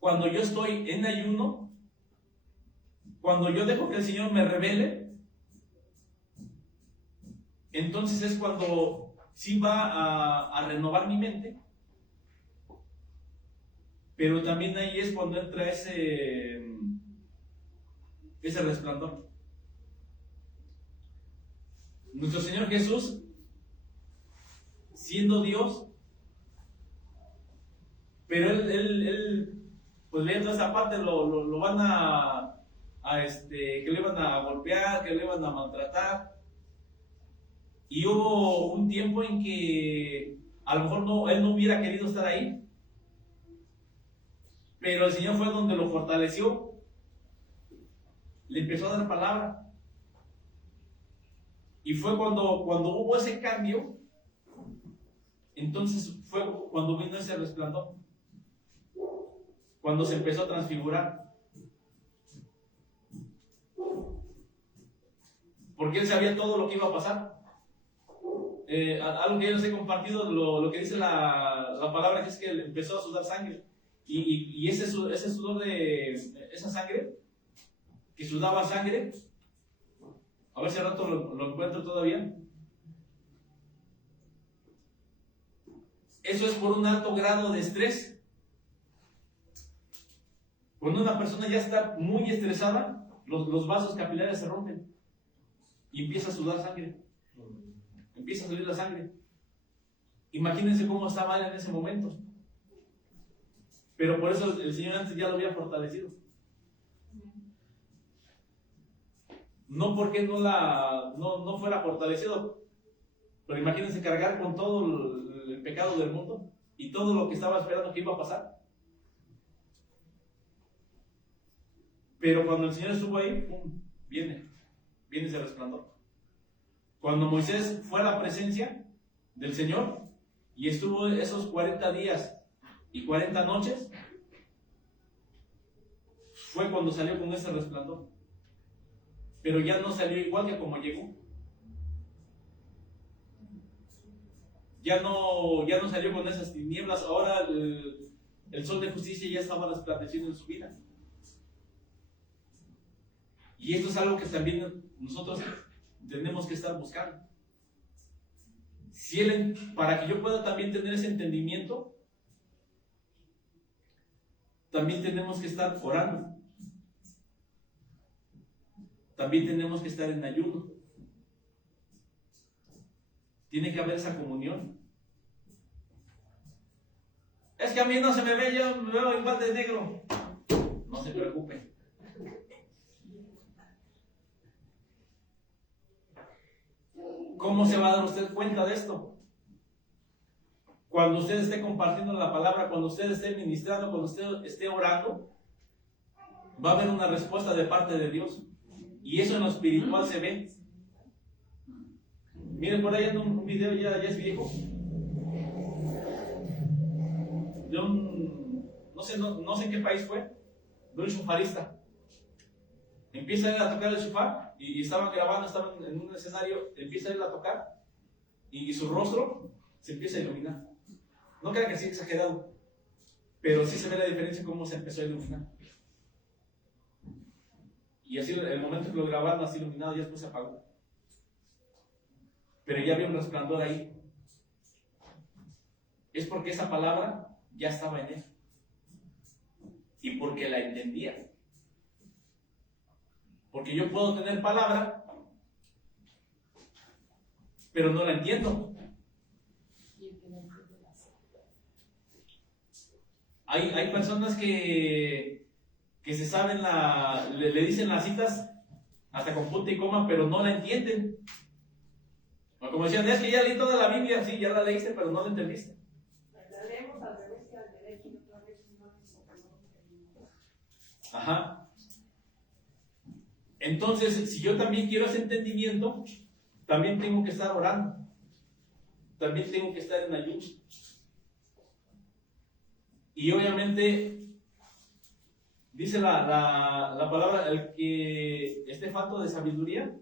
cuando yo estoy en ayuno, cuando yo dejo que el Señor me revele, entonces es cuando sí va a renovar mi mente, pero también ahí es cuando entra ese resplandor. Nuestro Señor Jesús, siendo Dios, pero él pues viendo esa parte lo van que le iban a golpear, que le iban a maltratar. Y hubo un tiempo en que a lo mejor él no hubiera querido estar ahí, pero el Señor fue donde lo fortaleció, le empezó a dar palabra. Y fue cuando hubo ese cambio, entonces fue cuando vino ese resplandor, cuando se empezó a transfigurar. Porque él sabía todo lo que iba a pasar. Algo que yo les he compartido, lo que dice la palabra, que es que él empezó a sudar sangre. Y ese sudor de esa sangre, que sudaba sangre, a ver si al rato lo encuentro todavía. Eso es por un alto grado de estrés. Cuando una persona ya está muy estresada, los vasos capilares se rompen y empieza a sudar sangre. Empieza a salir la sangre. Imagínense cómo estaba él en ese momento. Pero por eso el Señor antes ya lo había fortalecido. No porque no fuera fortalecido, pero imagínense cargar con todo el pecado del mundo y todo lo que estaba esperando que iba a pasar. Pero cuando el Señor estuvo ahí, ¡pum!, viene ese resplandor. Cuando Moisés fue a la presencia del Señor y estuvo esos 40 días y 40 noches, fue cuando salió con ese resplandor. Pero ya no salió igual que como llegó. Ya no salió con esas tinieblas. Ahora el sol de justicia ya estaba resplandeciendo en su vida. Y esto es algo que también nosotros tenemos que estar buscando. Para que yo pueda también tener ese entendimiento, también tenemos que estar orando. También tenemos que estar en ayuno. Tiene que haber esa comunión. Es que a mí no se me ve, yo me veo igual de negro. No se preocupe. ¿Cómo se va a dar usted cuenta de esto? Cuando usted esté compartiendo la palabra, cuando usted esté ministrando, cuando usted esté orando, va a haber una respuesta de parte de Dios. Y eso en lo espiritual se ve. Miren, por ahí anda un video, ya es viejo, de no sé en qué país fue, de un shofarista. Empieza él a tocar el shofar y estaban grabando, estaban en un escenario, empieza él a tocar y su rostro se empieza a iluminar. No crean que sea exagerado, pero sí se ve la diferencia cómo se empezó a iluminar. Y así el momento que lo grabaron así iluminado, ya después se apagó. Pero ya había un resplandor ahí. Es porque esa palabra ya estaba en él. Y porque la entendía. Porque yo puedo tener palabra, pero no la entiendo. Hay personas que se saben le dicen las citas hasta con punto y coma, pero no la entienden. O como decían, es que ya leí toda la Biblia, sí, ya la leíste, pero no la entendiste. La leemos al revés y al derecho y otra vez no entendimos. Ajá. Entonces, si yo también quiero ese entendimiento, también tengo que estar orando. También tengo que estar en ayuno. Y obviamente, dice la palabra, el que esté falto de sabiduría,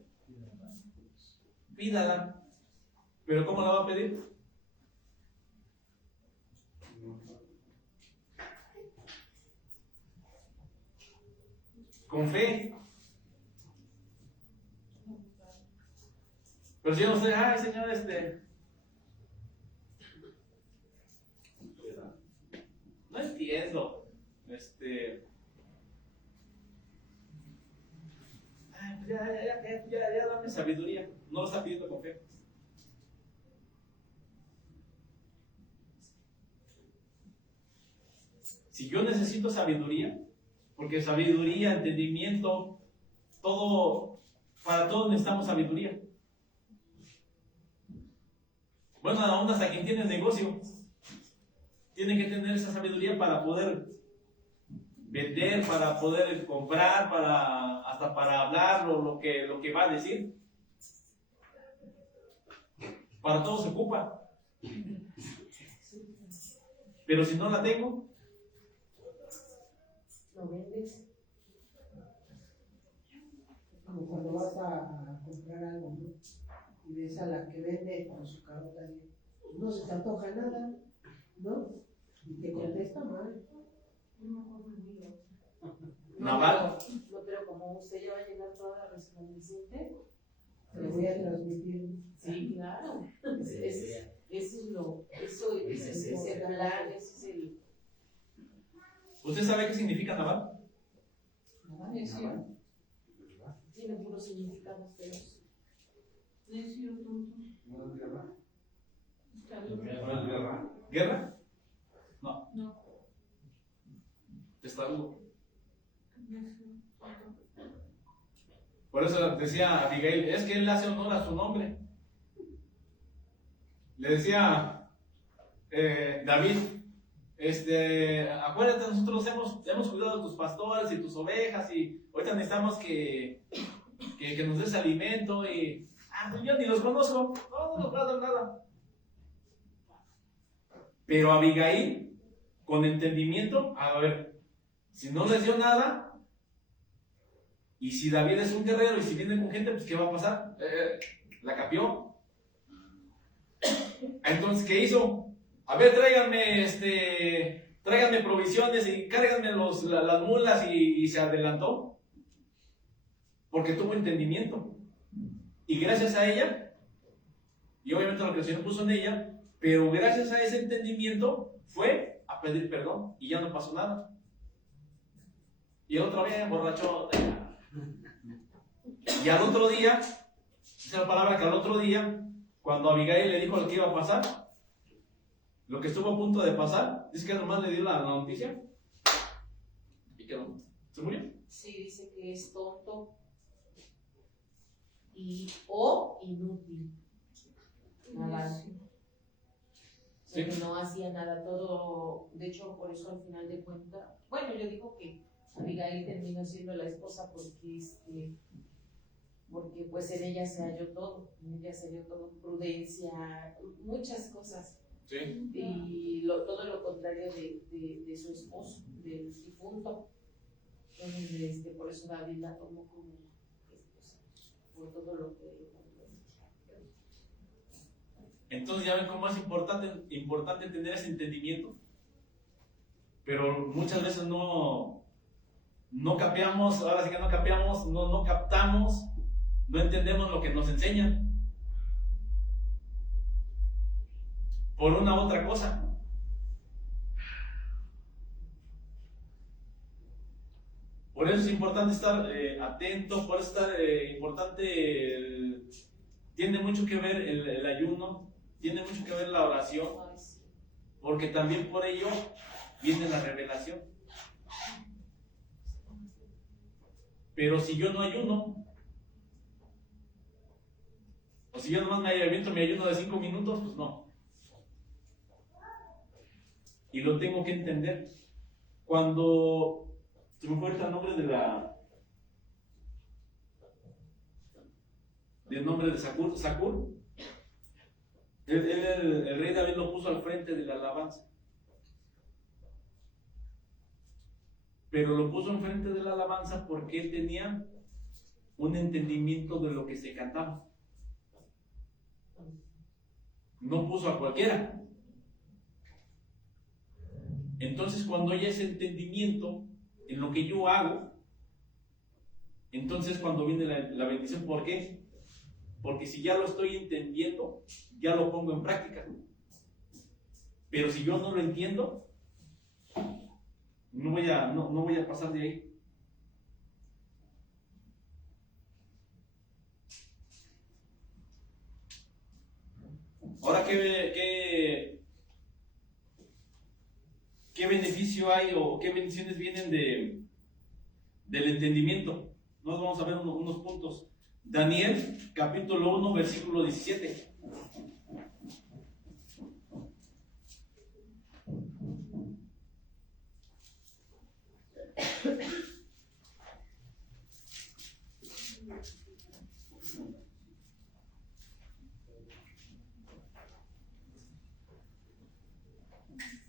pídala. ¿Pero cómo la va a pedir? Con fe. Pero si yo no sé, ay Señor, no entiendo. Ay, pues ya dame sabiduría. No lo está pidiendo con fe. Si yo necesito sabiduría, porque sabiduría, entendimiento, todo, para todos necesitamos sabiduría. Bueno, aún hasta quien tiene negocio, tiene que tener esa sabiduría para poder vender, para poder comprar, hasta para hablar lo que va a decir. Para todo se ocupa. Pero si no la tengo, lo vendes. Como cuando vas a comprar algo, ¿no? Y ves a la que vende con su carota y no se te antoja nada, ¿no? Y te contesta mal. Naval. No, pero como usted ya va a llegar toda resplandeciente, Te lo voy a transmitir. sí, claro. Eso es lo, eso es el plan, ese es el. ¿Usted sabe qué significa Naval? Necio. Tiene puros significados feos. Necio, tonto. ¿Guerra? No. No. Testarudo. Necio, tonto. Por eso decía Abigail, es que él le hace honor a su nombre. Le decía David, acuérdate, nosotros hemos cuidado de tus pastores y tus ovejas y ahorita necesitamos que nos des alimento y pues yo ni los conozco, no nos va a dar nada. Pero Abigail, con entendimiento, a ver, si no les dio nada, y si David es un guerrero y si viene con gente, pues ¿qué va a pasar? La capió. Entonces, ¿qué hizo? A ver, tráiganme provisiones y cárganme las mulas y se adelantó. Porque tuvo entendimiento. Y gracias a ella, y obviamente lo que el Señor puso en ella, pero gracias a ese entendimiento fue a pedir perdón y ya no pasó nada. Y el otro día, borracho. Y al otro día, esa palabra que al otro día, cuando Abigail le dijo lo que iba a pasar, lo que estuvo a punto de pasar, dice que nomás le dio la noticia y quedó. ¿Se murió? Sí, dice que es tonto o inútil. Nada. Sí. Que no hacía nada, todo. De hecho, por eso al final de cuentas, bueno, yo digo que Abigail terminó siendo la esposa porque pues en ella se halló todo, prudencia, muchas cosas. Sí. Y todo lo contrario de su esposo, del difunto. Entonces, por eso David la tomó como esposa, por todo lo que. Entonces ya ven cómo es importante tener ese entendimiento. Pero muchas veces no no capeamos, ahora sí que no capeamos, no captamos, no entendemos lo que nos enseñan. Por una u otra cosa. Por eso es importante estar atento, por eso es importante, tiene mucho que ver el ayuno, tiene mucho que ver la oración, porque también por ello viene la revelación. Pero si yo no ayuno, o si yo nomás me aviento mi ayuno de 5 minutos, pues no. Y lo tengo que entender. Cuando se me fue el nombre del nombre de Sakur, el rey David lo puso al frente de la alabanza. Pero lo puso al frente de la alabanza porque él tenía un entendimiento de lo que se cantaba. No puso a cualquiera. Entonces, cuando hay ese entendimiento en lo que yo hago, entonces cuando viene la bendición. ¿Por qué? Porque si ya lo estoy entendiendo, ya lo pongo en práctica. Pero si yo no lo entiendo, no voy a pasar de ahí. Ahora, ¿qué beneficio hay o qué bendiciones vienen del entendimiento? Nos vamos a ver unos puntos. Daniel, capítulo 1, versículo 17.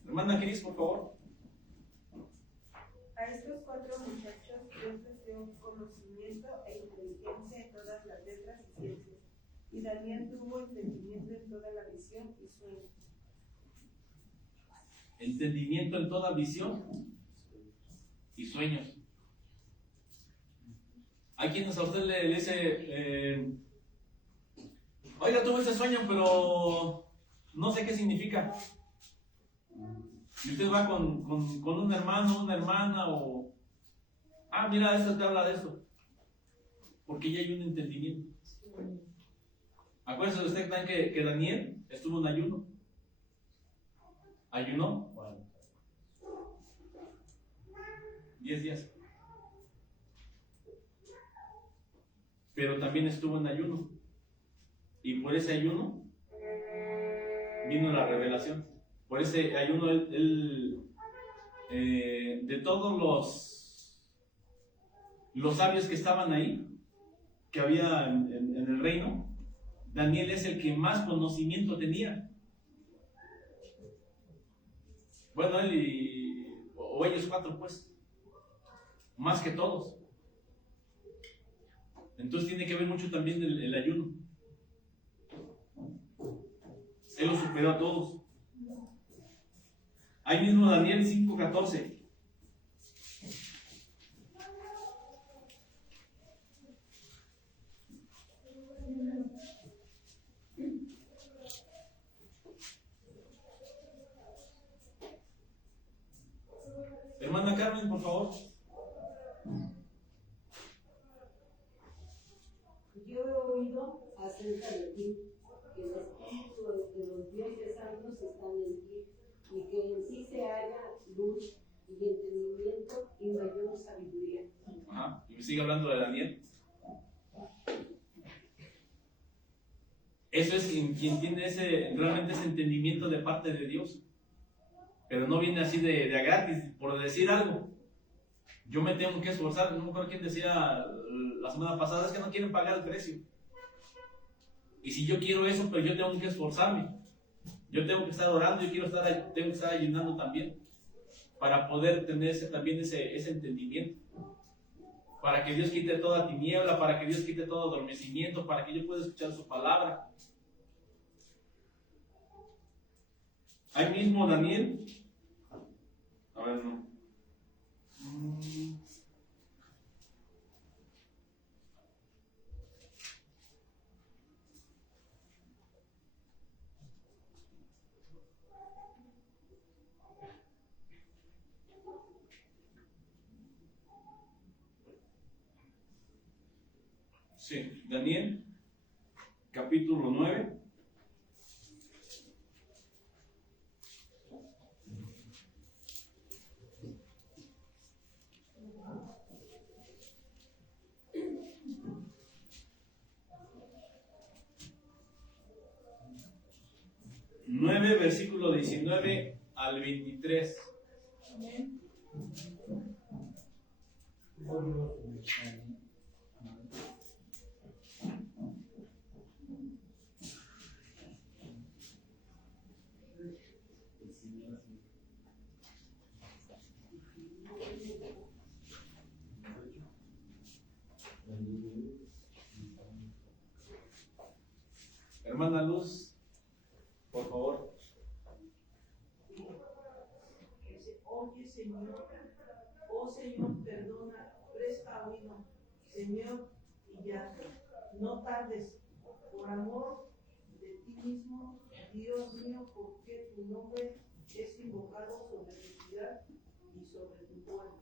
Hermana Cris, por favor. A estos 4 muchachos Dios les dio conocimiento e inteligencia en todas las letras y ciencias. Y Daniel tuvo entendimiento en toda la visión y sueño. Entendimiento en toda visión y sueños. Hay quienes a usted le dice, oiga, tuve ese sueño, pero no sé qué significa. Y usted va con un hermano, una hermana, o mira, esto te habla de eso. Porque ya hay un entendimiento. Acuérdese usted también que Daniel estuvo en ayuno. Ayunó 10 días. Pero también estuvo en ayuno. Y por ese ayuno vino la revelación. Por ese ayuno, de todos los sabios que estaban ahí, que había en el reino, Daniel es el que más conocimiento tenía. Bueno, él o ellos 4, pues, más que todos. Entonces tiene que ver mucho también el ayuno. Él lo superó a todos. Ahí mismo Daniel 5:14. Hermana Carmen, por favor. Yo he oído acerca de ti, que el espíritu de los dioses santos están en ti, y que en ti se halla luz y entendimiento y mayor sabiduría. Ajá. Y me sigue hablando de Daniel. Eso es quien tiene realmente ese entendimiento de parte de Dios. Pero no viene así de a gratis, por decir algo. Yo me tengo que esforzar. No me acuerdo quién decía la semana pasada, es que no quieren pagar el precio. Y si yo quiero eso, pero yo tengo que esforzarme. Yo tengo que estar orando, tengo que estar ayunando también. Para poder tener también ese entendimiento. Para que Dios quite toda tiniebla, para que Dios quite todo adormecimiento, para que yo pueda escuchar su palabra. Ahí mismo Daniel, a ver, no. Sí, Daniel, capítulo 9. Versículo 19 al 23. Amén. Hermana Luz, por favor. Oye, Señor, oh Señor, perdona, presta oído, Señor, y ya, no tardes, por amor de ti mismo, Dios mío, porque tu nombre es invocado sobre tu ciudad y sobre tu pueblo.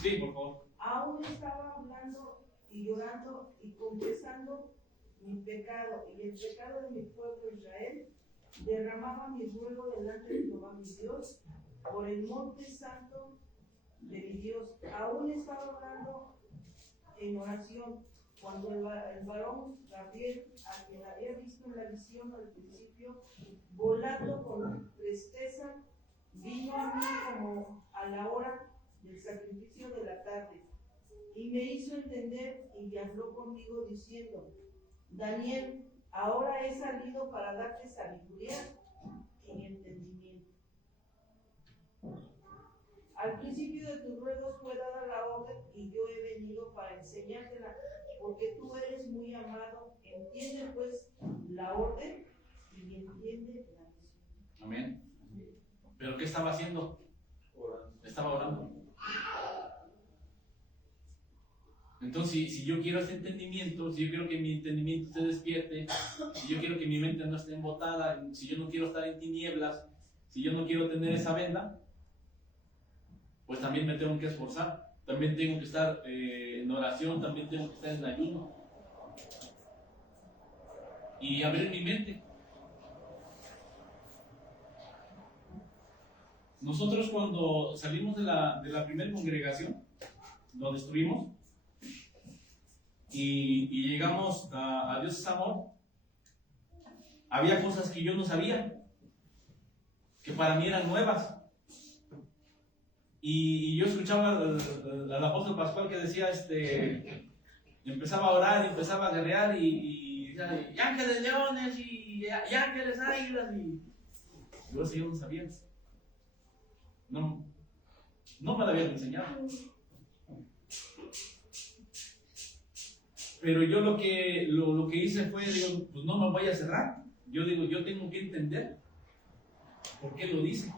Sí, por favor. Aún estaba hablando y llorando y confesando mi pecado y el pecado de mi pueblo Israel, derramaba mi ruego delante de Jehová mi Dios por el monte santo de mi Dios. Aún estaba hablando en oración cuando el varón Gabriel, a quien había visto en la visión al principio, volando con presteza, vino a mí como a la hora del sacrificio de la tarde y me hizo entender y habló conmigo diciendo: Daniel, ahora he salido para darte sabiduría y entendimiento. Al principio de tus ruegos fue dada la orden y yo he venido para enseñártela, porque tú eres muy amado. Entiende pues la orden y entiende la misión. Amén. ¿Pero qué estaba haciendo? Estaba orando. Entonces, si yo quiero ese entendimiento, si yo quiero que mi entendimiento se despierte, si yo quiero que mi mente no esté embotada, si yo no quiero estar en tinieblas, si yo no quiero tener esa venda, pues también me tengo que esforzar, también tengo que estar en oración, también tengo que estar en ayuno y abrir mi mente. Nosotros cuando salimos de la primera congregación donde estuvimos y llegamos a Dios es amor, había cosas que yo no sabía, que para mí eran nuevas. Y yo escuchaba al apóstol Pascual que decía, empezaba a orar, empezaba a guerrear y ángeles leones y ángeles águilas y yo eso yo no sabía. No me lo habían enseñado. Pero yo lo que hice fue, digo, pues no me voy a cerrar. Yo digo, yo tengo que entender por qué lo dice.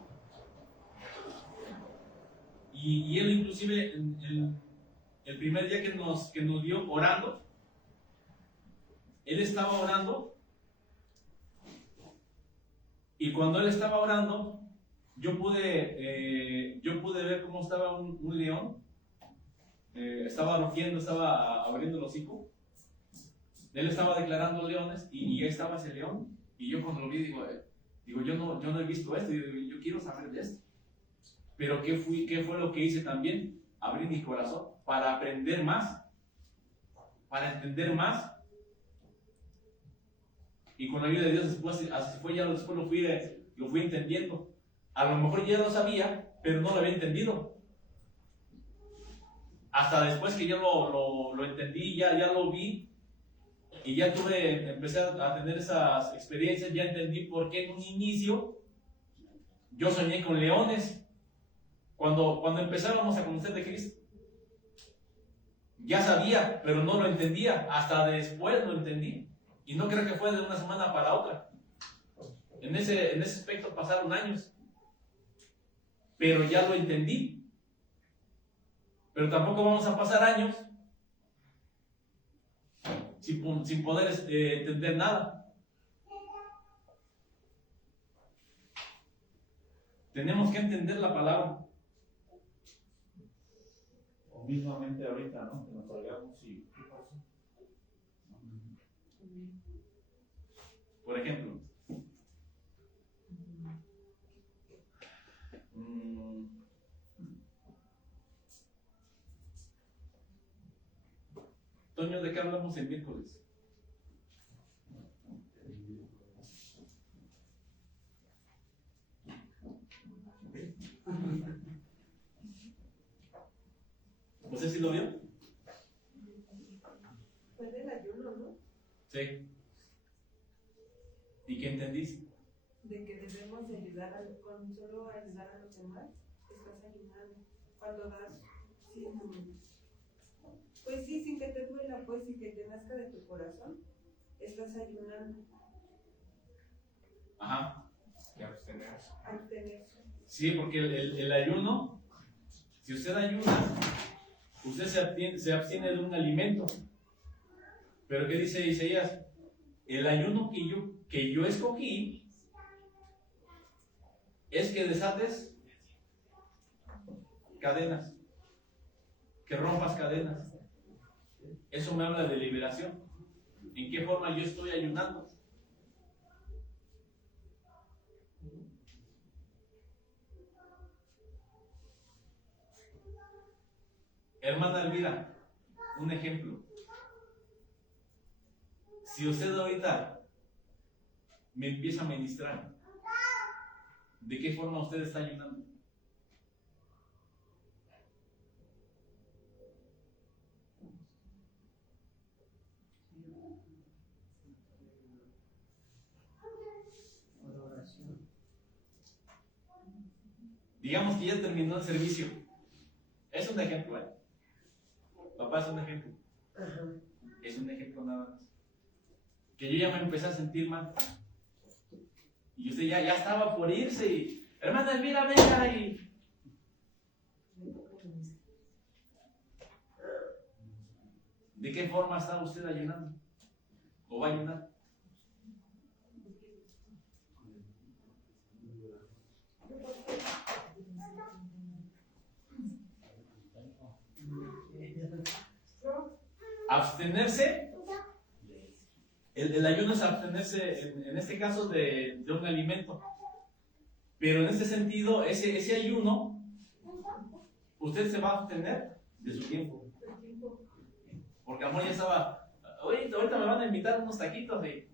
Y él inclusive el primer día que nos vio orando, él estaba orando y cuando él estaba orando, yo pude ver cómo estaba un león, estaba rugiendo, estaba abriendo el hocico, él estaba declarando leones y ahí estaba ese león, y yo cuando lo vi digo yo no he visto esto, yo quiero saber de esto. Pero ¿qué fue lo que hice también? Abrí mi corazón para aprender más, para entender más. Y con la ayuda de Dios después, así fue, ya después lo fui entendiendo. A lo mejor ya lo sabía, pero no lo había entendido. Hasta después que ya lo entendí, ya lo vi, y ya empecé a tener esas experiencias, ya entendí por qué en un inicio yo soñé con leones. Cuando empezábamos a conocer de Cristo, ya sabía, pero no lo entendía. Hasta después lo entendí. Y no creo que fue de una semana para otra. En ese aspecto pasaron años. Pero ya lo entendí. Pero tampoco vamos a pasar años sin poder entender nada. Tenemos que entender la palabra. mismamente ahorita, ¿no? Que nos salgamos y ¿qué pasó? Por ejemplo, Toño, ¿de qué hablamos el miércoles? ¿Usted sí lo vio? Fue del ayuno, ¿no? Sí. ¿Y qué entendiste? De que debemos de ayudar con solo ayudar a los demás, estás ayudando. Cuando das, pues sí, sin que te duela, pues sin que te nazca de tu corazón, estás ayunando. Ajá. Y abstenerse. Abstenerse. Sí, porque el ayuno, si usted ayuna, usted se abstiene de un alimento. Pero ¿qué dice Isaías? El ayuno que yo escogí es que desates cadenas, que rompas cadenas. Eso me habla de liberación. ¿En qué forma yo estoy ayunando? Hermana Elvira, un ejemplo. Si usted ahorita me empieza a ministrar, ¿de qué forma usted está ayunando? Digamos que ya terminó el servicio. Es un ejemplo, ¿eh? Papá, es un ejemplo. Es un ejemplo nada más. Que yo ya me empecé a sentir mal. Y usted ya estaba por irse y... Hermana Elvira, venga y... ¿De qué forma está usted ayunando? ¿O va a ayunar? Abstenerse, el ayuno es abstenerse, en este caso, de un alimento. Pero en este sentido, ese ayuno, usted se va a abstener de su tiempo. Porque amor ya estaba, oye, ahorita me van a invitar unos taquitos y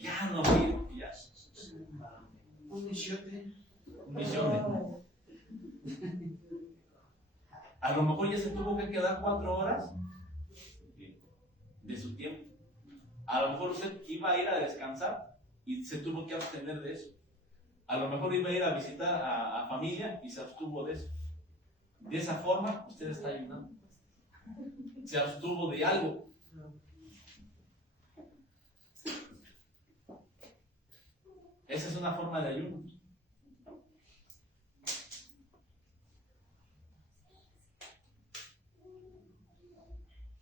ya no quiero, ya. Un michote. Un michote. A lo mejor ya se tuvo que quedar 4 horas de su tiempo. A lo mejor usted iba a ir a descansar y se tuvo que abstener de eso. A lo mejor iba a ir a visitar a familia y se abstuvo de eso. De esa forma, usted está ayunando. Se abstuvo de algo. Esa es una forma de ayuno.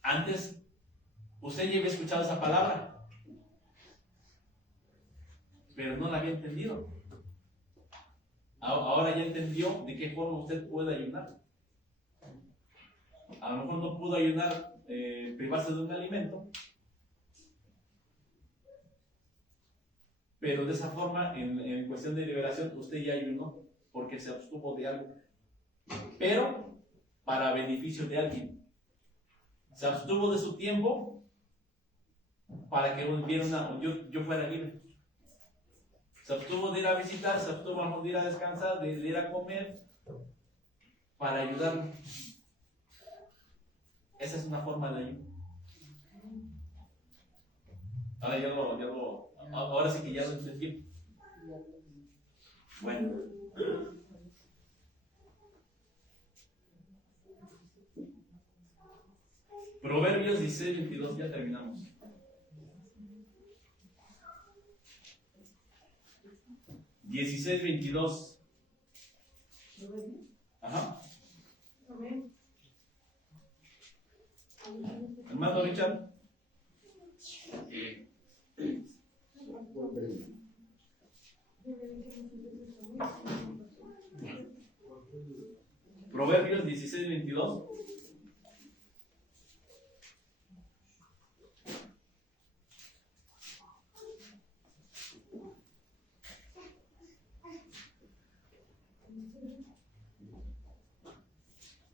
Antes, usted ya había escuchado esa palabra, pero no la había entendido. Ahora ya entendió de qué forma usted puede ayunar. A lo mejor no pudo ayunar, privarse de un alimento, pero de esa forma, en cuestión de liberación, usted ya ayunó porque se abstuvo de algo, pero para beneficio de alguien. Se abstuvo de su tiempo para que yo fuera libre. Se abstuvo de ir a visitar, se abstuvo de ir a descansar, de ir a comer, para ayudarme. Esa es una forma de ayuno. Ahora sí que ya lo entendí. Bueno. Proverbios 16, 22, ya terminamos. Dieciséis, 22. Ajá. Hermano Richard. Proverbios 16:22.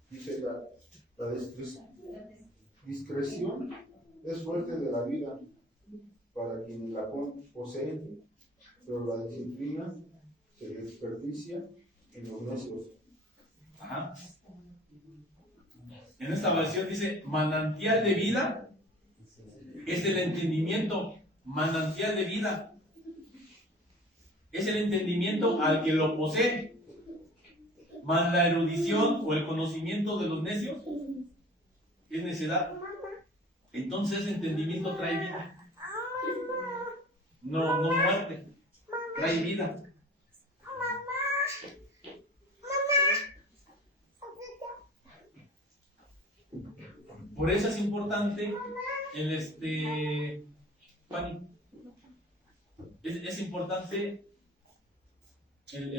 Dice la discreción es fuerte de la vida para quienes la poseen, pero la disciplina se desperdicia en los necios. Ajá. En esta versión dice, manantial de vida es el entendimiento, manantial de vida es el entendimiento al que lo posee. Más la erudición o el conocimiento de los necios es necedad. Entonces ese entendimiento trae vida. No muerte, trae vida. Por eso es importante Fanny, es importante el